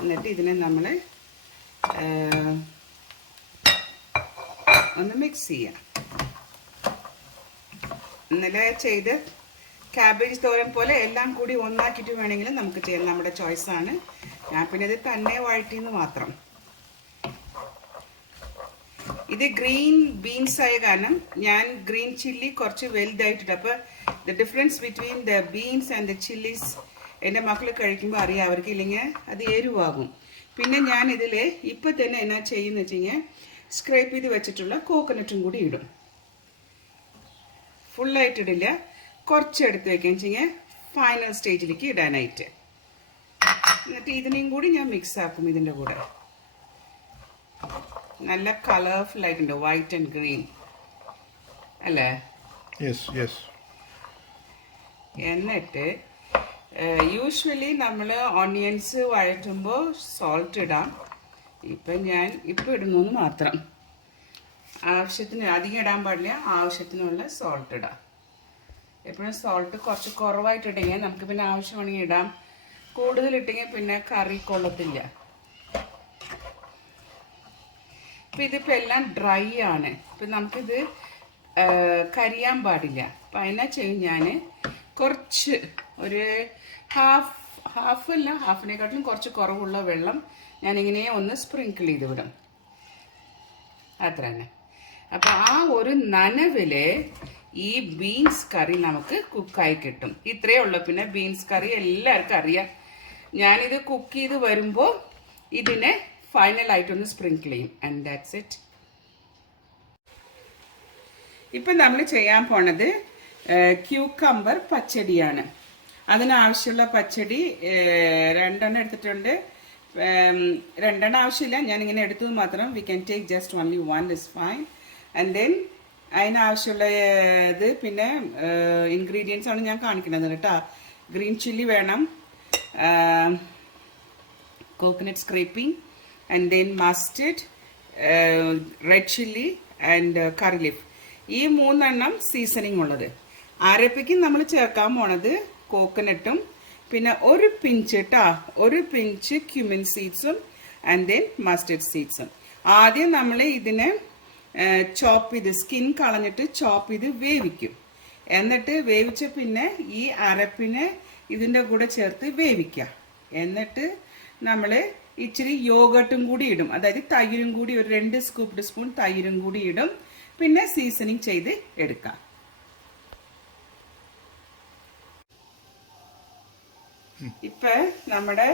എന്നിട്ട് ഇതിനെ നമ്മൾ ഒന്ന് മിക്സ് ചെയ്യാം. ഇന്നലെ ചെയ്ത് ക്യാബേജ് തോരൻ പോലെ എല്ലാം കൂടി ഒന്നാക്കിയിട്ട് വേണമെങ്കിലും നമുക്ക് ചെയ്യാം, നമ്മുടെ ചോയ്സാണ്. ഞാൻ പിന്നെ ഇത് തന്നെ വഴറ്റിന്ന് മാത്രം. ഇത് ഗ്രീൻ ബീൻസ് ആയ കാരണം ഞാൻ ഗ്രീൻ ചില്ലി കുറച്ച് വലുതായിട്ടിട്ട്. അപ്പോൾ the difference between the beans and the chillies എൻ്റെ മക്കൾ കഴിക്കുമ്പോൾ അറിയാം, അവർക്ക് ഇല്ലെങ്കിൽ അത് എരിവാകും. പിന്നെ ഞാൻ ഇതിൽ ഇപ്പം തന്നെ എന്നാ ചെയ്യുന്ന വെച്ച് കഴിഞ്ഞാൽ സ്ക്രേപ്പ് ചെയ്ത് വെച്ചിട്ടുള്ള കോക്കനട്ടും കൂടി ഇടും. ഫുള്ളായിട്ടിടില്ല, കുറച്ചെടുത്ത് വെക്കാൻ വെച്ച് കഴിഞ്ഞാൽ ഫൈനൽ സ്റ്റേജിലേക്ക് ഇടാനായിട്ട്. എന്നിട്ട് ഇതിനെയും കൂടി ഞാൻ മിക്സ് ആക്കും ഇതിൻ്റെ കൂടെ. നല്ല കളർഫുൾ ആയിട്ടുണ്ട്, വൈറ്റ് ആൻഡ് ഗ്രീൻ അല്ലേ? എന്നിട്ട് യൂഷ്വലി നമ്മൾ ഓണിയൻസ് വഴറ്റുമ്പോൾ സോൾട്ട് ഇടാം. ഇപ്പം ഞാൻ ഇപ്പം ഇടുന്നു മാത്രം. ആവശ്യത്തിന് അധികം ഇടാൻ പാടില്ല, ആവശ്യത്തിനുള്ള സോൾട്ട് ഇടാം. എപ്പോഴും സോൾട്ട് കുറച്ച് കുറവായിട്ടിട്ടെങ്കിൽ നമുക്ക് പിന്നെ ആവശ്യമാണെങ്കിൽ ഇടാം. കൂടുതലിട്ടെങ്കിൽ പിന്നെ കറി കൊള്ളത്തില്ല. ഇപ്പം ഇതിപ്പോൾ എല്ലാം ഡ്രൈ ആണ്. ഇപ്പം നമുക്കിത് കരിയാൻ പാടില്ല. അപ്പം അതിനാ ചെയ്യും ഞാൻ കുറച്ച് ഒരു ഹാഫിനെക്കാട്ടിലും കുറച്ച് കുറവുള്ള വെള്ളം ഞാനിങ്ങനെ ഒന്ന് സ്പ്രിങ്കിൾ ചെയ്ത് വിടും. അത്ര തന്നെ. അപ്പോൾ ആ ഒരു നനവിൽ ഈ ബീൻസ് കറി നമുക്ക് കുക്കായി കിട്ടും. ഇത്രയേ ഉള്ളൂ. പിന്നെ ബീൻസ് കറി എല്ലാവർക്കും അറിയാം. ഞാനിത് കുക്ക് ചെയ്ത് വരുമ്പോൾ ഇതിനെ ഫൈനലായിട്ടൊന്ന് സ്പ്രിങ്കിൾ ചെയ്യും. And that's it. ഇപ്പം നമ്മൾ ചെയ്യാൻ പോണത് ക്യൂക്കമ്പർ പച്ചടിയാണ്. അതിനാവശ്യമുള്ള പച്ചടി 2 എണ്ണം എടുത്തിട്ടുണ്ട്. 2 എണ്ണം ആവശ്യമില്ല, ഞാനിങ്ങനെ എടുത്തത് മാത്രം. We can take just only 1 is fine. And then അതിനാവശ്യമുള്ള ഇത് പിന്നെ ഇൻഗ്രീഡിയൻസ് ആണ് ഞാൻ കാണിക്കുന്നത് കേട്ടോ. ഗ്രീൻ ചില്ലി വേണം, coconut scraping, and then mustard, red chilli and curry leaf. ഈ 3 എണ്ണം സീസണിങ് ഉള്ളത്. അരപ്പയ്ക്ക് നമ്മൾ ചേർക്കാൻ പോണത് കോക്കനട്ടും പിന്നെ ഒരു പിഞ്ച് ക്യുമിൻ സീഡ്സും ആൻഡ് ദെൻ മസ്റ്റർഡ് സീഡ്സും. ആദ്യം നമ്മൾ ഇതിനെ ചോപ്പ് ചെയ്ത് സ്കിൻ കളഞ്ഞിട്ട് ചോപ്പ് ചെയ്ത് വേവിക്കും. എന്നിട്ട് വേവിച്ച പിന്നെ ഈ അരപ്പിനെ ഇതിൻ്റെ കൂടെ ചേർത്ത് വേവിക്കുക. എന്നിട്ട് നമ്മൾ ഇച്ചിരി യോഗട്ടും കൂടി ഇടും, അതായത് തൈരും കൂടി ഒരു 2 സ്പൂൺ തൈരും കൂടി ഇടും. പിന്നെ സീസണിങ് ചെയ്ത് എടുക്കാം. ഇപ്പം നമ്മുടെ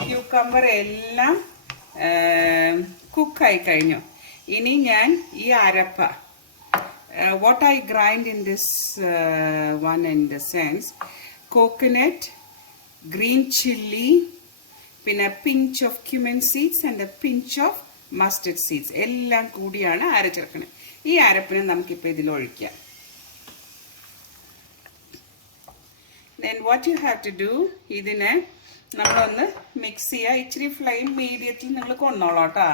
ക്യൂക്കമ്പർ എല്ലാം കുക്കായി കഴിഞ്ഞു. ഇനി ഞാൻ ഈ അരപ്പ what I grind in this one in the sense coconut, green chilli, പിന്നെ pinch of cumin seeds and a pinch of mustard seeds എല്ലാം കൂടിയാണ് അരച്ചെടുക്കുന്നത്. ഈ അരപ്പിനെ നമുക്കിപ്പോൾ ഇതിൽ ഒഴിക്കാം. Then what you have to do, ഇതിനെ നമ്മളൊന്ന് മിക്സ് ചെയ്യുക. ഇച്ചിരി ഫ്ലെയിം മീഡിയത്തിൽ നിങ്ങൾ കൊണ്ടോളൂ കേട്ടോ.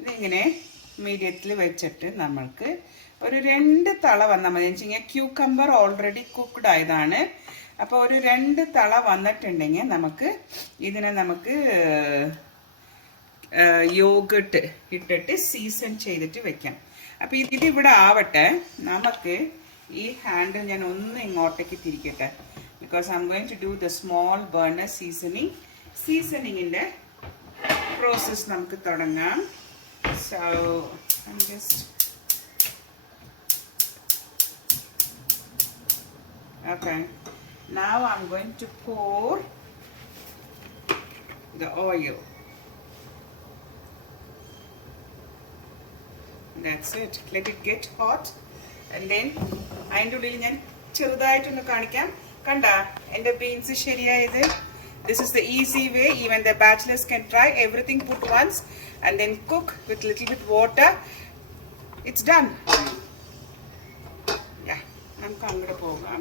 ഇതിങ്ങനെ മീഡിയത്തിൽ വെച്ചിട്ട് നമ്മൾക്ക് ഒരു 2 തള വന്നാൽ മതി. എന്ന് വെച്ച് കഴിഞ്ഞാൽ ക്യൂക്കമ്പർ ഓൾറെഡി കുക്ക്ഡ് ആയതാണ്. അപ്പോൾ ഒരു 2 തള വന്നിട്ടുണ്ടെങ്കിൽ ഇതിനെ നമുക്ക് യോഗട്ട് ഇട്ടിട്ട് സീസൺ ചെയ്തിട്ട് വെക്കാം. അപ്പോൾ ഇതിവിടെ ആവട്ടെ. നമുക്ക് ഈ ഹാൻഡിൽ ഞാൻ ഒന്ന് ഇങ്ങോട്ടേക്ക് തിരിക്കട്ടെ. Because I'm going to do the small burner സീസണിങ്ങിൻ്റെ പ്രോസസ്സ് നമുക്ക് തുടങ്ങാം. So I'm just okay. Now I'm going to pour the oil. That's it. Let it get hot and then അതിൻ്റെ ഉള്ളിൽ ഞാൻ ചെറുതായിട്ടൊന്ന് കാണിക്കാം. കണ്ട എൻ്റെ ബീൻസ് ശരിയായത്. This is the easy way. Even the bachelors can try. Everything put once and then cook with little bit water. It's done. Yeah, നമുക്ക് അങ്ങോട്ട് പോകാം.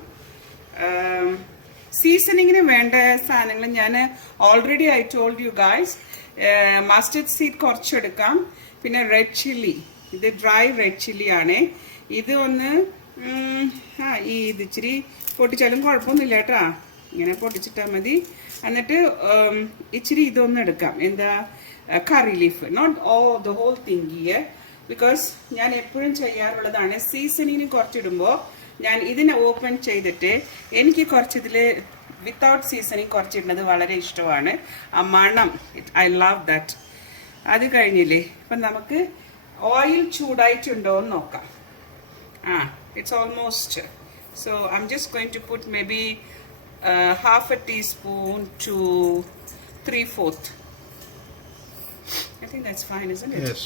സീസണിങ്ങിന് വേണ്ട സാധനങ്ങൾ ഞാൻ already I told you guys. Mustard seed കുറച്ചെടുക്കാം. പിന്നെ red chilli, ഇത് dry red chilli ആണ്. ഇത് ഒന്ന് ഇത് ഇച്ചിരി പൊട്ടിച്ചാലും കുഴപ്പമൊന്നുമില്ല കേട്ടോ. ഇങ്ങനെ പൊട്ടിച്ചിട്ടാൽ മതി. എന്നിട്ട് ഇച്ചിരി ഇതൊന്നും എടുക്കാം. എന്താ curry leaf, not the whole thing here. Because ഞാൻ എപ്പോഴും ചെയ്യാറുള്ളതാണ്, സീസണിങ്ങിന് കുറച്ചിടുമ്പോൾ ഞാൻ ഇതിനെ ഓപ്പൺ ചെയ്തിട്ട് എനിക്ക് കുറച്ചിതിൽ വിത്തൗട്ട് സീസണിങ് കുറച്ചിടുന്നത് വളരെ ഇഷ്ടമാണ്. ആ മണം, ഐ ലവ് ദാറ്റ്. അത് കഴിഞ്ഞില്ലേ, അപ്പം നമുക്ക് ഓയിൽ ചൂടായിട്ടുണ്ടോ എന്ന് നോക്കാം. It's almost. So I'm just going to put maybe half a teaspoon to 3/4. I think that's fine, isn't it? Yes.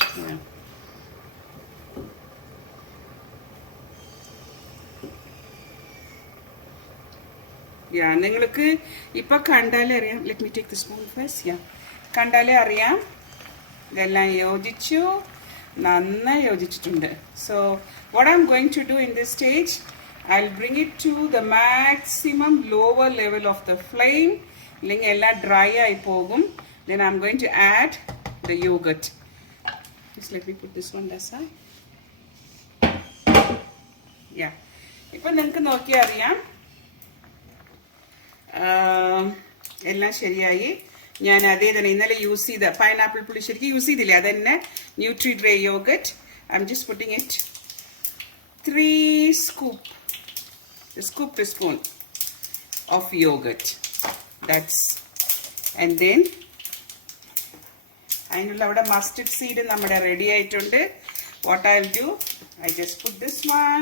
Yeah. നിങ്ങൾക്ക് ഇപ്പം കണ്ടാലേ അറിയാം. Let me take the spoon first. കണ്ടാലേ അറിയാം ഇതെല്ലാം യോജിച്ചു, നന്നായി യോജിച്ചിട്ടുണ്ട്. So what I'm going to do in this stage, I'll bring it to the maximum lower level of the flame. Illengi ella dry aayi pogum. Then I'm going to add the yogurt. Just let me put this one aside. Yeah. Ipo ningalku nokki ariyam. എല്ലാം ശരിയായി. ഞാൻ അതേ തന്നെ ഇന്നലെ use ചെയ്ത pineapple പുളിശ്ശേരിക്ക് use ചെയ്തില്ലേ, അതന്നെ nutri dry yogurt. I'm just putting it 3 spoon of yogurt. That's, and then അതിനുള്ള അവിടെ മസ്റ്റർഡ് സീഡ് നമ്മുടെ റെഡി ആയിട്ടുണ്ട്. What I will do, I just put this one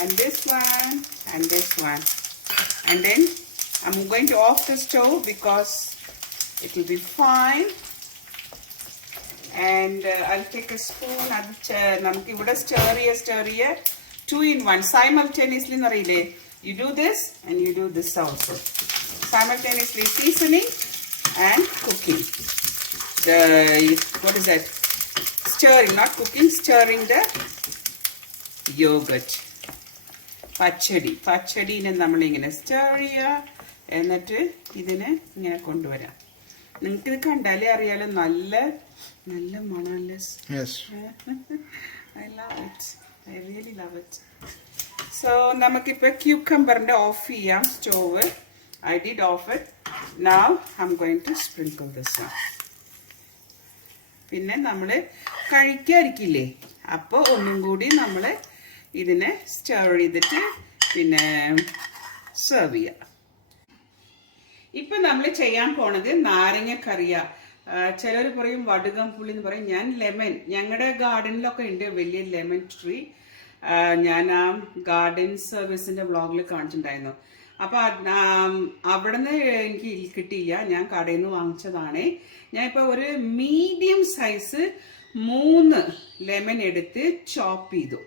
and this one and this one and then I'm going to off the stove because it will be fine. And I'll take a spoon. നമുക്ക് ഇവിടെ stir ചെയ്യുക 2 in 1 simultaneously എന്നറിയില്ലേ. You do this and you do this also. Simultaneously seasoning and cooking. What is that? Stirring, not cooking, stirring the yogurt. പച്ചടിനെ നമ്മളിങ്ങനെ stir ചെയ്യുക. എന്നിട്ട് ഇതിനെ ഇങ്ങനെ കൊണ്ടുവരാം. നിങ്ങൾക്കിത് കണ്ടാലേ അറിയാലോ, നല്ല നല്ല മണമല്ലേ. I love it. I really love it. So നമുക്കിപ്പോൾ ക്യൂക്കമ്പറിൻ്റെ ഓഫ് ചെയ്യാം stove. I did off it. Now I'm going to sprinkle this one. പിന്നെ നമ്മൾ കഴിക്കാതിരിക്കില്ലേ, അപ്പോൾ ഒന്നും കൂടി നമ്മൾ ഇതിനെ stir ചെയ്തിട്ട് പിന്നെ സെർവ് ചെയ്യാം. ഇപ്പം നമ്മൾ ചെയ്യാൻ പോണത് നാരങ്ങ കറിയാ. ചിലർ പറയും വടുകം പുളി എന്ന് പറയും. ഞാൻ ലെമൺ, ഞങ്ങളുടെ ഗാർഡനിലൊക്കെ ഉണ്ട് വലിയ ലെമൺ ട്രീ. ഞാൻ ആ ഗാർഡൻ സർവീസിൻ്റെ വ്ളോഗിൽ കാണിച്ചിട്ടുണ്ടായിരുന്നു. അപ്പോൾ അവിടെ നിന്ന് എനിക്ക് കിട്ടിയില്ല, ഞാൻ കടയിൽ നിന്ന് വാങ്ങിച്ചതാണ്. ഞാനിപ്പോൾ ഒരു മീഡിയം സൈസ് 3 ലെമൺ എടുത്ത് ചോപ്പ് ചെയ്തു.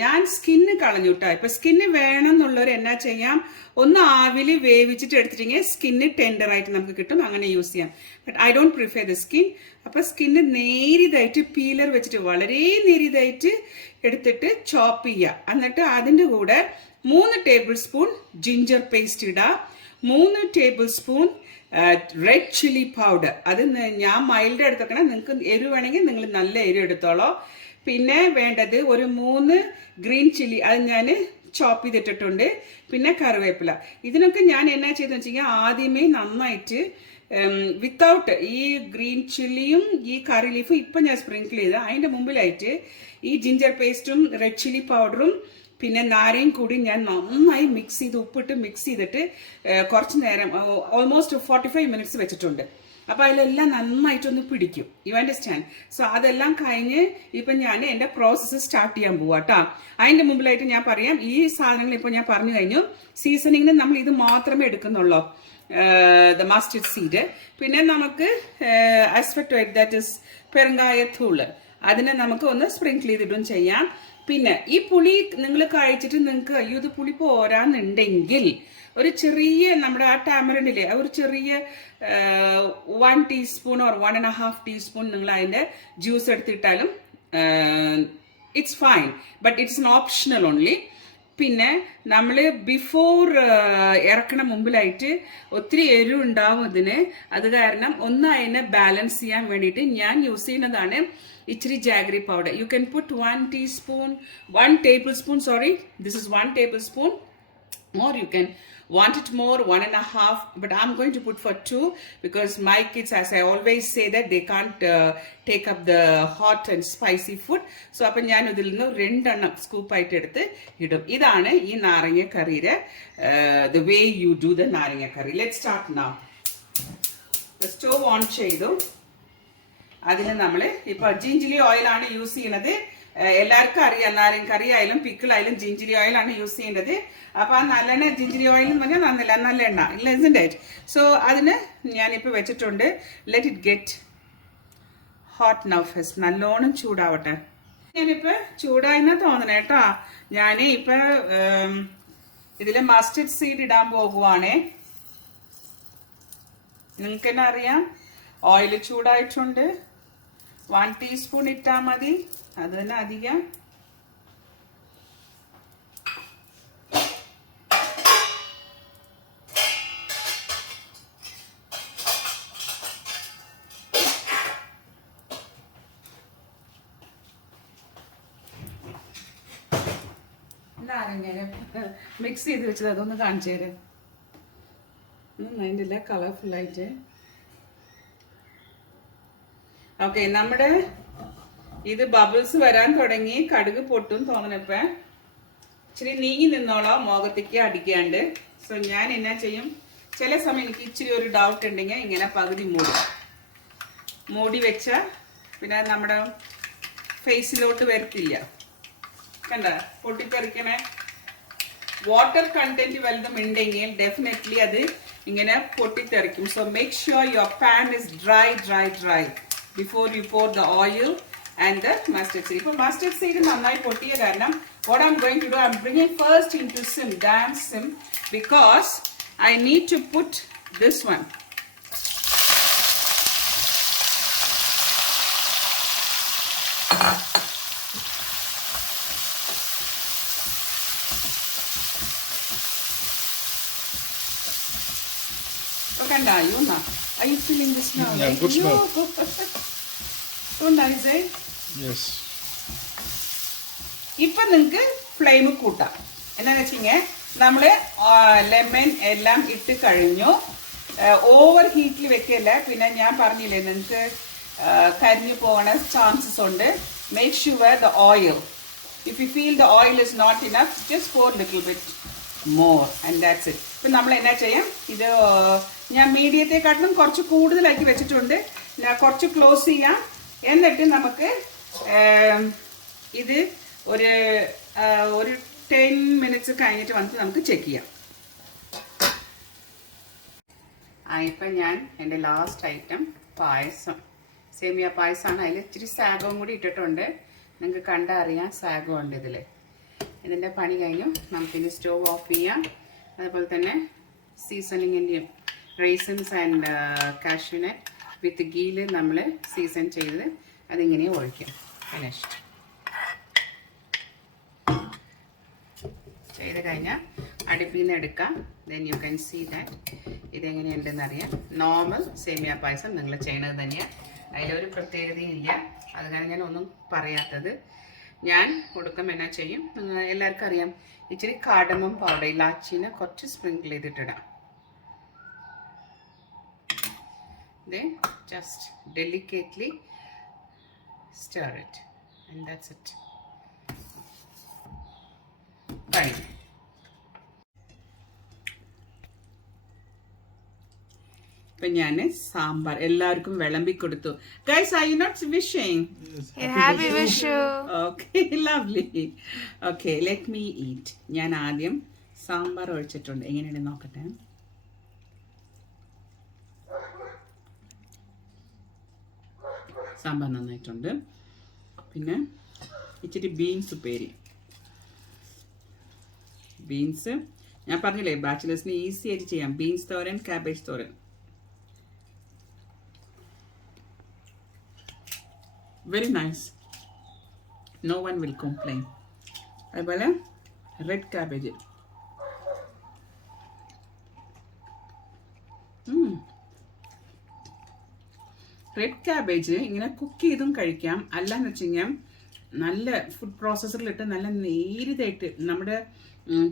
ഞാൻ സ്കിന്ന് കളഞ്ഞു കേട്ടോ. ഇപ്പൊ സ്കിന്ന് വേണം എന്നുള്ളവർ എന്നാ ചെയ്യാം, ഒന്ന് ആവില് വേവിച്ചിട്ട് എടുത്തിട്ടെങ്കിൽ സ്കിന്ന് ടെൻഡറായിട്ട് നമുക്ക് കിട്ടും, അങ്ങനെ യൂസ് ചെയ്യാം. But I don't prefer the skin. അപ്പൊ സ്കിന്ന് നേരിയതായിട്ട് പീലർ വെച്ചിട്ട് വളരെ നേരിയതായിട്ട് എടുത്തിട്ട് ചോപ്പ് ചെയ്യുക. എന്നിട്ട് അതിൻ്റെ കൂടെ 3 ടേബിൾ സ്പൂൺ ജിഞ്ചർ പേസ്റ്റ് ഇടുക, 3 table spoon red chilli powder. അത് ഞാൻ മൈൽഡ് എടുത്തേക്കണം, നിങ്ങൾക്ക് എരിവ് വേണമെങ്കിൽ നിങ്ങൾ നല്ല എരിവ് എടുത്തോളൂ. പിന്നെ വേണ്ടത് ഒരു 3 ഗ്രീൻ ചില്ലി, അത് ഞാൻ ചോപ്പ് ചെയ്തിട്ടിട്ടുണ്ട്. പിന്നെ കറിവേപ്പില. ഇതിനൊക്കെ ഞാൻ എന്നാ ചെയ്തെന്ന് വെച്ച് കഴിഞ്ഞാൽ ആദ്യമേ നന്നായിട്ട് വിത്തൗട്ട് ഈ ഗ്രീൻ ചില്ലിയും ഈ കറി ലീഫും ഇപ്പം ഞാൻ സ്പ്രിങ്കിൾ ചെയ്ത് അതിൻ്റെ മുമ്പിലായിട്ട് ഈ ജിഞ്ചർ പേസ്റ്റും റെഡ് ചില്ലി പൗഡറും പിന്നെ നാരയും കൂടി ഞാൻ നന്നായി മിക്സ് ചെയ്ത് ഉപ്പിട്ട് മിക്സ് ചെയ്തിട്ട് കുറച്ച് നേരം ഓൾമോസ്റ്റ് 45 മിനിറ്റ്സ് വെച്ചിട്ടുണ്ട്. അപ്പോൾ അതിലെല്ലാം നന്നായിട്ടൊന്ന് പിടിക്കും. You understand? സോ അതെല്ലാം കഴിഞ്ഞ് ഇപ്പം ഞാൻ എൻ്റെ പ്രോസസ്സ് സ്റ്റാർട്ട് ചെയ്യാൻ പോവാം കേട്ടോ. അതിൻ്റെ മുമ്പിലായിട്ട് ഞാൻ പറയാം, ഈ സാധനങ്ങൾ ഇപ്പോൾ ഞാൻ പറഞ്ഞു കഴിഞ്ഞു. സീസണിങ്ങിന് നമ്മൾ ഇത് മാത്രമേ എടുക്കുന്നുള്ളൂ, ദ മസ്റ്റർഡ് സീഡ്. പിന്നെ നമുക്ക് ആസ്പെക്ട് ദാറ്റ് ഇസ് പെരുങ്കായത്തൂള്, അതിനെ നമുക്ക് ഒന്ന് സ്പ്രിങ്കിൾ ചെയ്തിട്ടും ചെയ്യാം. പിന്നെ ഈ പുളി നിങ്ങൾ കഴിച്ചിട്ട് നിങ്ങൾക്ക് അയ്യോ ഇത് പുളി പോരാന്നുണ്ടെങ്കിൽ ഒരു ചെറിയ നമ്മുടെ ആ ടാമറിൻഡില്ലേ ഒരു ചെറിയ 1 ടീസ്പൂൺ ഓർ 1.5 ടീസ്പൂൺ നിങ്ങൾ അതിൻ്റെ ജ്യൂസ് എടുത്തിട്ടാലും it's fine, but it's an optional only. പിന്നെ നമ്മൾ ബിഫോർ ഇറക്കണ മുമ്പിലായിട്ട് ഒത്തിരി എരിവുണ്ടാവും ഇതിന്. അത് കാരണം ഒന്ന് അതിനെ ബാലൻസ് ചെയ്യാൻ വേണ്ടിയിട്ട് ഞാൻ യൂസ് ചെയ്യുന്നതാണ് ഇച്ചിരി jaggery powder. You can put 1 tablespoon, sorry, this is 1 tablespoon, or you can want it more, 1.5, but I'm going to put for 2 because my kids, as I always say, that they can't take up the hot and spicy food. So അപ്പം ഞാൻ ഇതിൽ നിന്ന് 2 scoop ആയിട്ട് എടുത്ത് ഇടും. ഇതാണ് ഈ നാരങ്ങ കറിയുടെ the way you do the നാരങ്ങ കറി. Let's start now. The stove on ചെയ്തു. അതിന് നമ്മൾ ഇപ്പോൾ ജിഞ്ചിലി ഓയിലാണ് യൂസ് ചെയ്യുന്നത്. എല്ലാവർക്കും അറിയാം, നാരങ്ങ കറി ആയാലും പിക്കിളായാലും ജിഞ്ചിലി ഓയിലാണ് യൂസ് ചെയ്യേണ്ടത്. അപ്പോൾ ആ നല്ലെണ്ണ ജിഞ്ചിലി ഓയിൽ എന്ന് പറഞ്ഞാൽ നല്ല എണ്ണ ഇല്ല, isn't it? സോ അതിന് ഞാനിപ്പോൾ വെച്ചിട്ടുണ്ട്. Let it get hot now first. നല്ലോണം ചൂടാവട്ടെ. ഞാനിപ്പോൾ ചൂടായിന്നാ തോന്നണേ കേട്ടോ. ഞാൻ ഇപ്പം ഇതിൽ മസ്റ്റർഡ് സീഡ് ഇടാൻ പോകുവാണേ. നിങ്ങൾക്ക് തന്നെ അറിയാം, ഓയിൽ ചൂടായിട്ടുണ്ട്. 1 ടീസ്പൂൺ ഇട്ടാൽ മതി, അത് തന്നെ അധികം. മിക്സ് ചെയ്ത് വെച്ചത് അതൊന്ന് കാണിച്ചു തരാം. അതിൻ്റെ എല്ലാം കളർഫുള്ളായിട്ട്. ഓക്കെ, നമ്മുടെ ഇത് ബബിൾസ് വരാൻ തുടങ്ങി. കടുക് പൊട്ടും തോന്നണപ്പ. ഇച്ചിരി നീങ്ങി നിന്നോളാം, മുഖത്തേക്ക് അടിക്കാണ്ട്. സോ ഞാൻ എന്നാ ചെയ്യും, ചില സമയം എനിക്ക് ഇച്ചിരി ഒരു ഡൗട്ട് ഉണ്ടെങ്കിൽ ഇങ്ങനെ പകുതി മൂടി വെച്ചാൽ പിന്നെ നമ്മുടെ ഫേസിലോട്ട് വരത്തില്ല. കണ്ട പൊട്ടിത്തെറിക്കണേ. വാട്ടർ കണ്ടന്റ് വലുതും ഉണ്ടെങ്കിൽ ഡെഫിനറ്റ്ലി അത് ഇങ്ങനെ പൊട്ടിത്തെറിക്കും. So make sure your pan is dry before you pour the oil and the mustard seed. For mustard seed nannai pottiya karanam what I'm going to do, I'm bringing first into damp sim because I need to put this one. Kanda, are you feeling this now? Yeah, good smell. So nice, eh? Yes. ഇപ്പം നിങ്ങൾക്ക് flame കൂട്ടാം. എന്താണെന്ന് വെച്ച് കഴിഞ്ഞാൽ നമ്മൾ lemon എല്ലാം ഇട്ട് കഴിഞ്ഞു. ഓവർ ഹീറ്റിൽ വെക്കല്ല. പിന്നെ ഞാൻ പറഞ്ഞില്ലേ നിങ്ങൾക്ക് കരിഞ്ഞു പോകണ ചാൻസസ് ഉണ്ട്. Make sure the oil, if you feel the oil is not enough, just pour little bit more and that's it. ഇപ്പം നമ്മൾ എന്നാ ചെയ്യാം, ഇത് ഞാൻ മീഡിയത്തെക്കാട്ടിലും കുറച്ച് കൂടുതലാക്കി വെച്ചിട്ടുണ്ട്. ഞാൻ കുറച്ച് ക്ലോസ് ചെയ്യാം. എന്നിട്ട് നമുക്ക് ഇത് ഒരു 10 മിനിറ്റ്സ് കഴിഞ്ഞിട്ട് വന്നിട്ട് നമുക്ക് ചെക്ക് ചെയ്യാം. ഇപ്പം ഞാൻ എൻ്റെ ലാസ്റ്റ് ഐറ്റം പായസം, സേമിയ പായസമാണ്. അതിൽ ഇച്ചിരി സാഗവും കൂടി ഇട്ടിട്ടുണ്ട്. നിങ്ങൾക്ക് കണ്ടാൽ അറിയാം സാഗുണ്ട് ഇതിൽ. ഇതിൻ്റെ പണി കഴിഞ്ഞു. നമുക്കിനി സ്റ്റോവ് ഓഫ് ചെയ്യാം. അതുപോലെ തന്നെ സീസണിങ്ങിൻ്റെയും റൈസൻസ് ആൻഡ് കാഷ്യൂനട്ട് വിത്ത് ഗീയിൽ നമ്മൾ സീസൺ ചെയ്ത് അതിങ്ങനെ ഒഴിക്കാം. ഫിനിഷ്ഡ് ചെയ്ത് കഴിഞ്ഞാൽ അടുപ്പിൽ നിന്ന് എടുക്കാം. Then you can see that ഇതെങ്ങനെയുണ്ടെന്ന് അറിയാം. നോർമൽ സേമിയ പായസം നിങ്ങൾ ചെയ്യണത് തന്നെയാണ്, അതിലൊരു പ്രത്യേകതയും ഇല്ല. അത് കാരണം ഞാൻ ഒന്നും പറയാത്തത്. ഞാൻ കൊടുക്കും എന്നാ ചെയ്യും, എല്ലാവർക്കും അറിയാം, ഇച്ചിരി കാർഡമം പൗഡർ ഇലാച്ചിനെ കുറച്ച് sprinkle ചെയ്തിട്ടിടാം. Then just delicately stir it and that's it. Fine. ഇപ്പം ഞാൻ സാമ്പാർ എല്ലാവർക്കും വിളമ്പി കൊടുത്തു. Guys, are you not wishing? Happy wish you. Okay, lovely. Okay, let me eat. ഞാൻ ആദ്യം സാമ്പാർ ഒഴിച്ചിട്ടുണ്ട്. എങ്ങനെയുണ്ട് നോക്കട്ടെ. സാമ്പാർ നന്നായിട്ടുണ്ട്. പിന്നെ ഇച്ചിരി ബീൻസ് ഉപ്പേരി. ബീൻസ് ഞാൻ പറഞ്ഞില്ലേ ബാച്ചിലേഴ്സിന് ഈസി ആയിട്ട് ചെയ്യാം. ബീൻസ് തോരൻ, കാബേജ് തോരൻ, very nice. No one will complain. അതുപോലെ റെഡ് കാബേജ്. റെഡ് ക്യാബേജ് ഇങ്ങനെ കുക്ക് ചെയ്തും കഴിക്കാം. അല്ലാന്ന് വെച്ച് കഴിഞ്ഞാൽ നല്ല ഫുഡ് പ്രോസസ്സറിലിട്ട് നല്ല നേരിതായിട്ട് നമ്മുടെ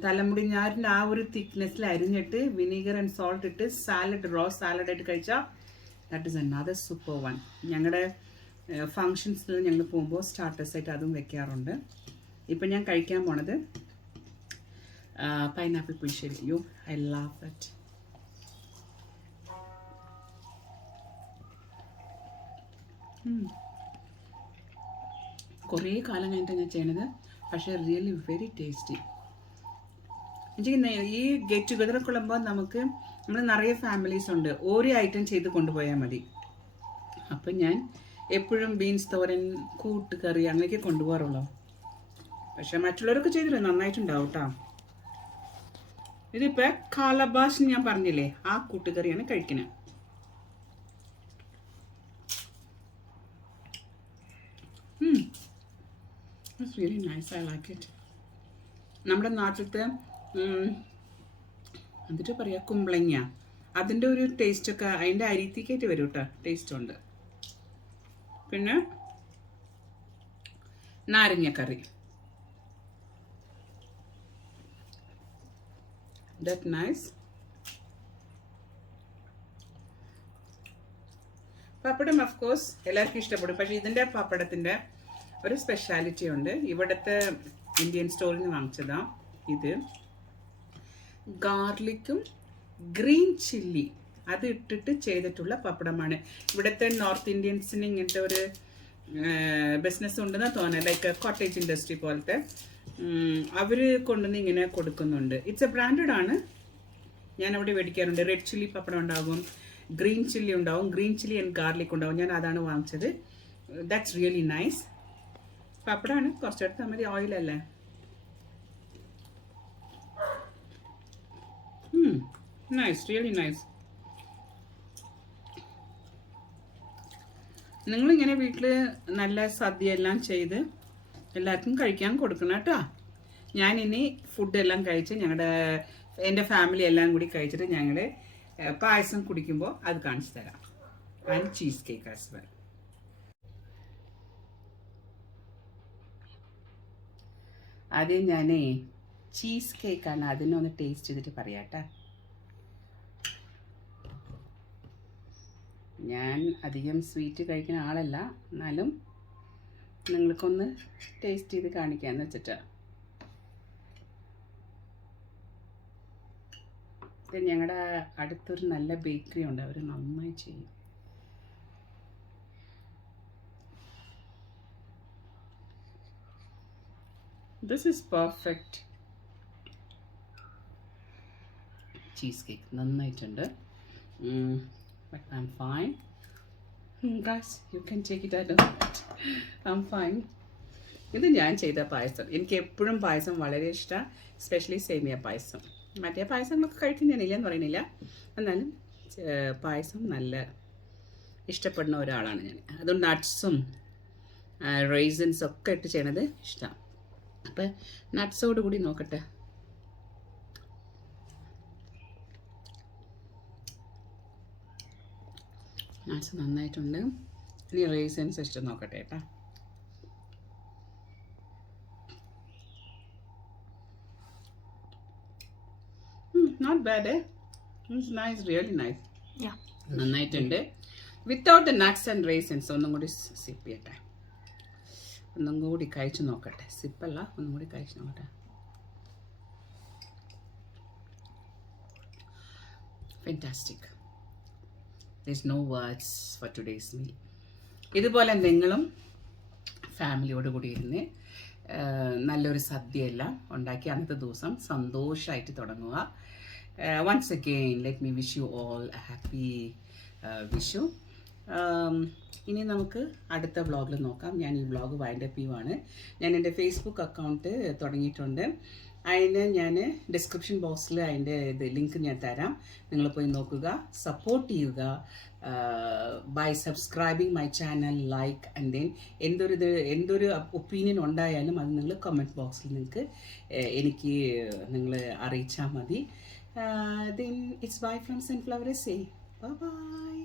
തലമുടി ഞാറിൻ്റെ ആ ഒരു തിക്നെസ്സിൽ അരിഞ്ഞിട്ട് വിനീഗർ ആൻഡ് സോൾട്ട് ഇട്ട് സാലഡ്, റോ സാലഡായിട്ട് കഴിച്ചാൽ that is another super one. ഞങ്ങളുടെ ഫങ്ഷൻസിൽ ഞങ്ങൾ പോകുമ്പോൾ സ്റ്റാർട്ടേഴ്സായിട്ട് അതും വെക്കാറുണ്ട്. ഇപ്പം ഞാൻ കഴിക്കാൻ പോണത് പൈനാപ്പിൾ പുളിശ്ശേരി. You I love that. കുറേ കാലം കഴിഞ്ഞിട്ടാണ് ഞാൻ ചെയ്യണത്, പക്ഷേ റിയലി വെരി ടേസ്റ്റി. എനിക്ക് ഈ ഗെറ്റ് ടുഗദറൊക്കെ ഉള്ളുമ്പോൾ നമ്മൾ നിറയെ ഫാമിലീസ് ഉണ്ട്, ഓരോ ഐറ്റം ചെയ്ത് കൊണ്ടുപോയാൽ മതി. അപ്പം ഞാൻ എപ്പോഴും ബീൻസ് തോരൻ, കൂട്ടുകറി അങ്ങനെയൊക്കെ കൊണ്ടുപോകാറുള്ളൂ. പക്ഷെ മറ്റുള്ളവരൊക്കെ ചെയ്തിട്ട് നന്നായിട്ടുണ്ടാവും കേട്ടോ. ഇതിപ്പോൾ കാലബാസ് ഞാൻ പറഞ്ഞില്ലേ, ആ കൂട്ടുകറിയാണ് കഴിക്കുന്നത്. It's really nice. I like it. നമ്മുടെ നാട്ടിലത്തെ എന്നിട്ട് പറയാ കുമ്പളങ്ങ, അതിൻ്റെ ഒരു ടേസ്റ്റൊക്കെ അതിൻ്റെ അരിത്തിക്കായിട്ട് വരും കേട്ടോ, ടേസ്റ്റ് ഉണ്ട്. പിന്നെ നാരങ്ങക്കറി, that nice. Pappadam of course എല്ലാവർക്കും ഇഷ്ടപ്പെടും. പക്ഷേ ഇതിൻ്റെ പപ്പടത്തിൻ്റെ ഒരു സ്പെഷ്യാലിറ്റി ഉണ്ട്. ഇവിടുത്തെ ഇന്ത്യൻ സ്റ്റോറിൽ നിന്ന് വാങ്ങിച്ചതാ. ഇത് ഗാർലിക്കും ഗ്രീൻ ചില്ലി അത് ഇട്ടിട്ട് ചെയ്തിട്ടുള്ള പപ്പടമാണ്. ഇവിടുത്തെ നോർത്ത് ഇന്ത്യൻസിന് ഇങ്ങനത്തെ ഒരു ബിസിനസ് ഉണ്ടെന്ന് തോന്നുന്നത്, ലൈക്ക് കോട്ടേജ് ഇൻഡസ്ട്രി പോലത്തെ. അവർ കൊണ്ടുവന്ന് ഇങ്ങനെ കൊടുക്കുന്നുണ്ട്. ഇറ്റ്സ് എ ബ്രാൻഡഡ് ആണ്. ഞാൻ അവിടെ മേടിക്കാറുണ്ട്. റെഡ് ചില്ലി പപ്പടം ഉണ്ടാകും, ഗ്രീൻ ചില്ലി ഉണ്ടാവും, ഗ്രീൻ ചില്ലി ആൻഡ് ഗാർലിക് ഉണ്ടാവും. ഞാൻ അതാണ് വാങ്ങിച്ചത്. That's really nice. പപ്പടമാണ്, കുറച്ചെടുത്താൽ മതി, ഓയിലല്ലേ. Nice, really nice. നിങ്ങളിങ്ങനെ വീട്ടിൽ നല്ല സദ്യ എല്ലാം ചെയ്ത് എല്ലാവർക്കും കഴിക്കാൻ കൊടുക്കണം കേട്ടോ. ഞാനിനി ഫുഡെല്ലാം കഴിച്ച് എൻ്റെ ഫാമിലി എല്ലാം കൂടി കഴിച്ചിട്ട് ഞങ്ങൾ പായസം കുടിക്കുമ്പോൾ അത് കാണിച്ചു തരാം. And cheese cake as well. ആദ്യം ഞാനേ ചീസ് കേക്കാണ്, അതിനൊന്ന് ടേസ്റ്റ് ചെയ്തിട്ട് പറയാട്ടെ. ഞാൻ അധികം സ്വീറ്റ് കഴിക്കുന്ന ആളല്ല, എന്നാലും നിങ്ങൾക്കൊന്ന് ടേസ്റ്റ് ചെയ്ത് കാണിക്കാമെന്ന് വെച്ചിട്ടാണ്. ഇത് ഞങ്ങളുടെ അടുത്തൊരു നല്ല ബേക്കറി ഉണ്ട്, അവർ നന്നായി ചെയ്യും. This is perfect. Cheesecake നന്നായിട്ടുണ്ട്. But I'm fine. Guys, you can take it. I don't. I'm fine. ഇത് ഞാൻ ചെയ്ത പായസം. എനിക്ക് എപ്പോഴും പായസം വളരെ ഇഷ്ടമാണ്, എസ്പെഷ്യലി സേമിയ പായസം. മറ്റേ പായസങ്ങളൊക്കെ കഴിക്കും, ഞാൻ ഇല്ലെന്ന് പറയുന്നില്ല, എന്നാലും പായസം നല്ല ഇഷ്ടപ്പെടുന്ന ഒരാളാണ് ഞാൻ. അതുകൊണ്ട് നട്ട്സും റൈസിൻസും ഒക്കെ ഇട്ട് ചെയ്യണത് ഇഷ്ടമാണ്. അപ്പം നട്ട്സോട് കൂടി നോക്കട്ടെ. നട്ട്സ് നന്നായിട്ടുണ്ട്. ഇനി റൈസിൻസ് ഇഷ്ടം നോക്കട്ടെ കേട്ടോ. Not bad. It's nice, really nice. Yeah. നന്നായിട്ടുണ്ട്. Without the nuts and raisins. ഒന്നും കൂടി സിപ്പ് ചെയ്യട്ടെ, ഒന്നും കൂടി കഴിച്ചു നോക്കട്ടെ. സിപ്പല്ല, ഒന്നും കൂടി കഴിച്ചു നോക്കട്ടെ. Fantastic. There's no words for today's meal. ഇതുപോലെ നിങ്ങളും ഫാമിലിയോട് കൂടി ഇരുന്ന് നല്ലൊരു സദ്യയെല്ലാം ഉണ്ടാക്കി അന്നത്തെ ദിവസം സന്തോഷമായിട്ട് തുടങ്ങുക. Once again let me wish you all a happy Vishu. ഇനി നമുക്ക് അടുത്ത വ്ളോഗിൽ നോക്കാം. ഞാൻ ഈ വ്ളോഗ് വൈൻഡപ്പ് ചെയ്യുവാണ്. ഞാൻ എൻ്റെ ഫേസ്ബുക്ക് അക്കൗണ്ട് തുടങ്ങിയിട്ടുണ്ട്. അതിന് ഞാൻ ഡിസ്ക്രിപ്ഷൻ ബോക്സിൽ അതിൻ്റെ ഇത് ലിങ്ക് ഞാൻ തരാം. നിങ്ങൾ പോയി നോക്കുക, സപ്പോർട്ട് ചെയ്യുക by subscribing my channel, like and then എന്തൊരു ഒപ്പീനിയൻ ഉണ്ടായാലും അത് നിങ്ങൾ കമൻറ്റ് ബോക്സിൽ നിങ്ങൾക്ക് എനിക്ക് നിങ്ങൾ അറിയിച്ചാൽ മതി. Then it's bye from Sunflower SA. Bye bye.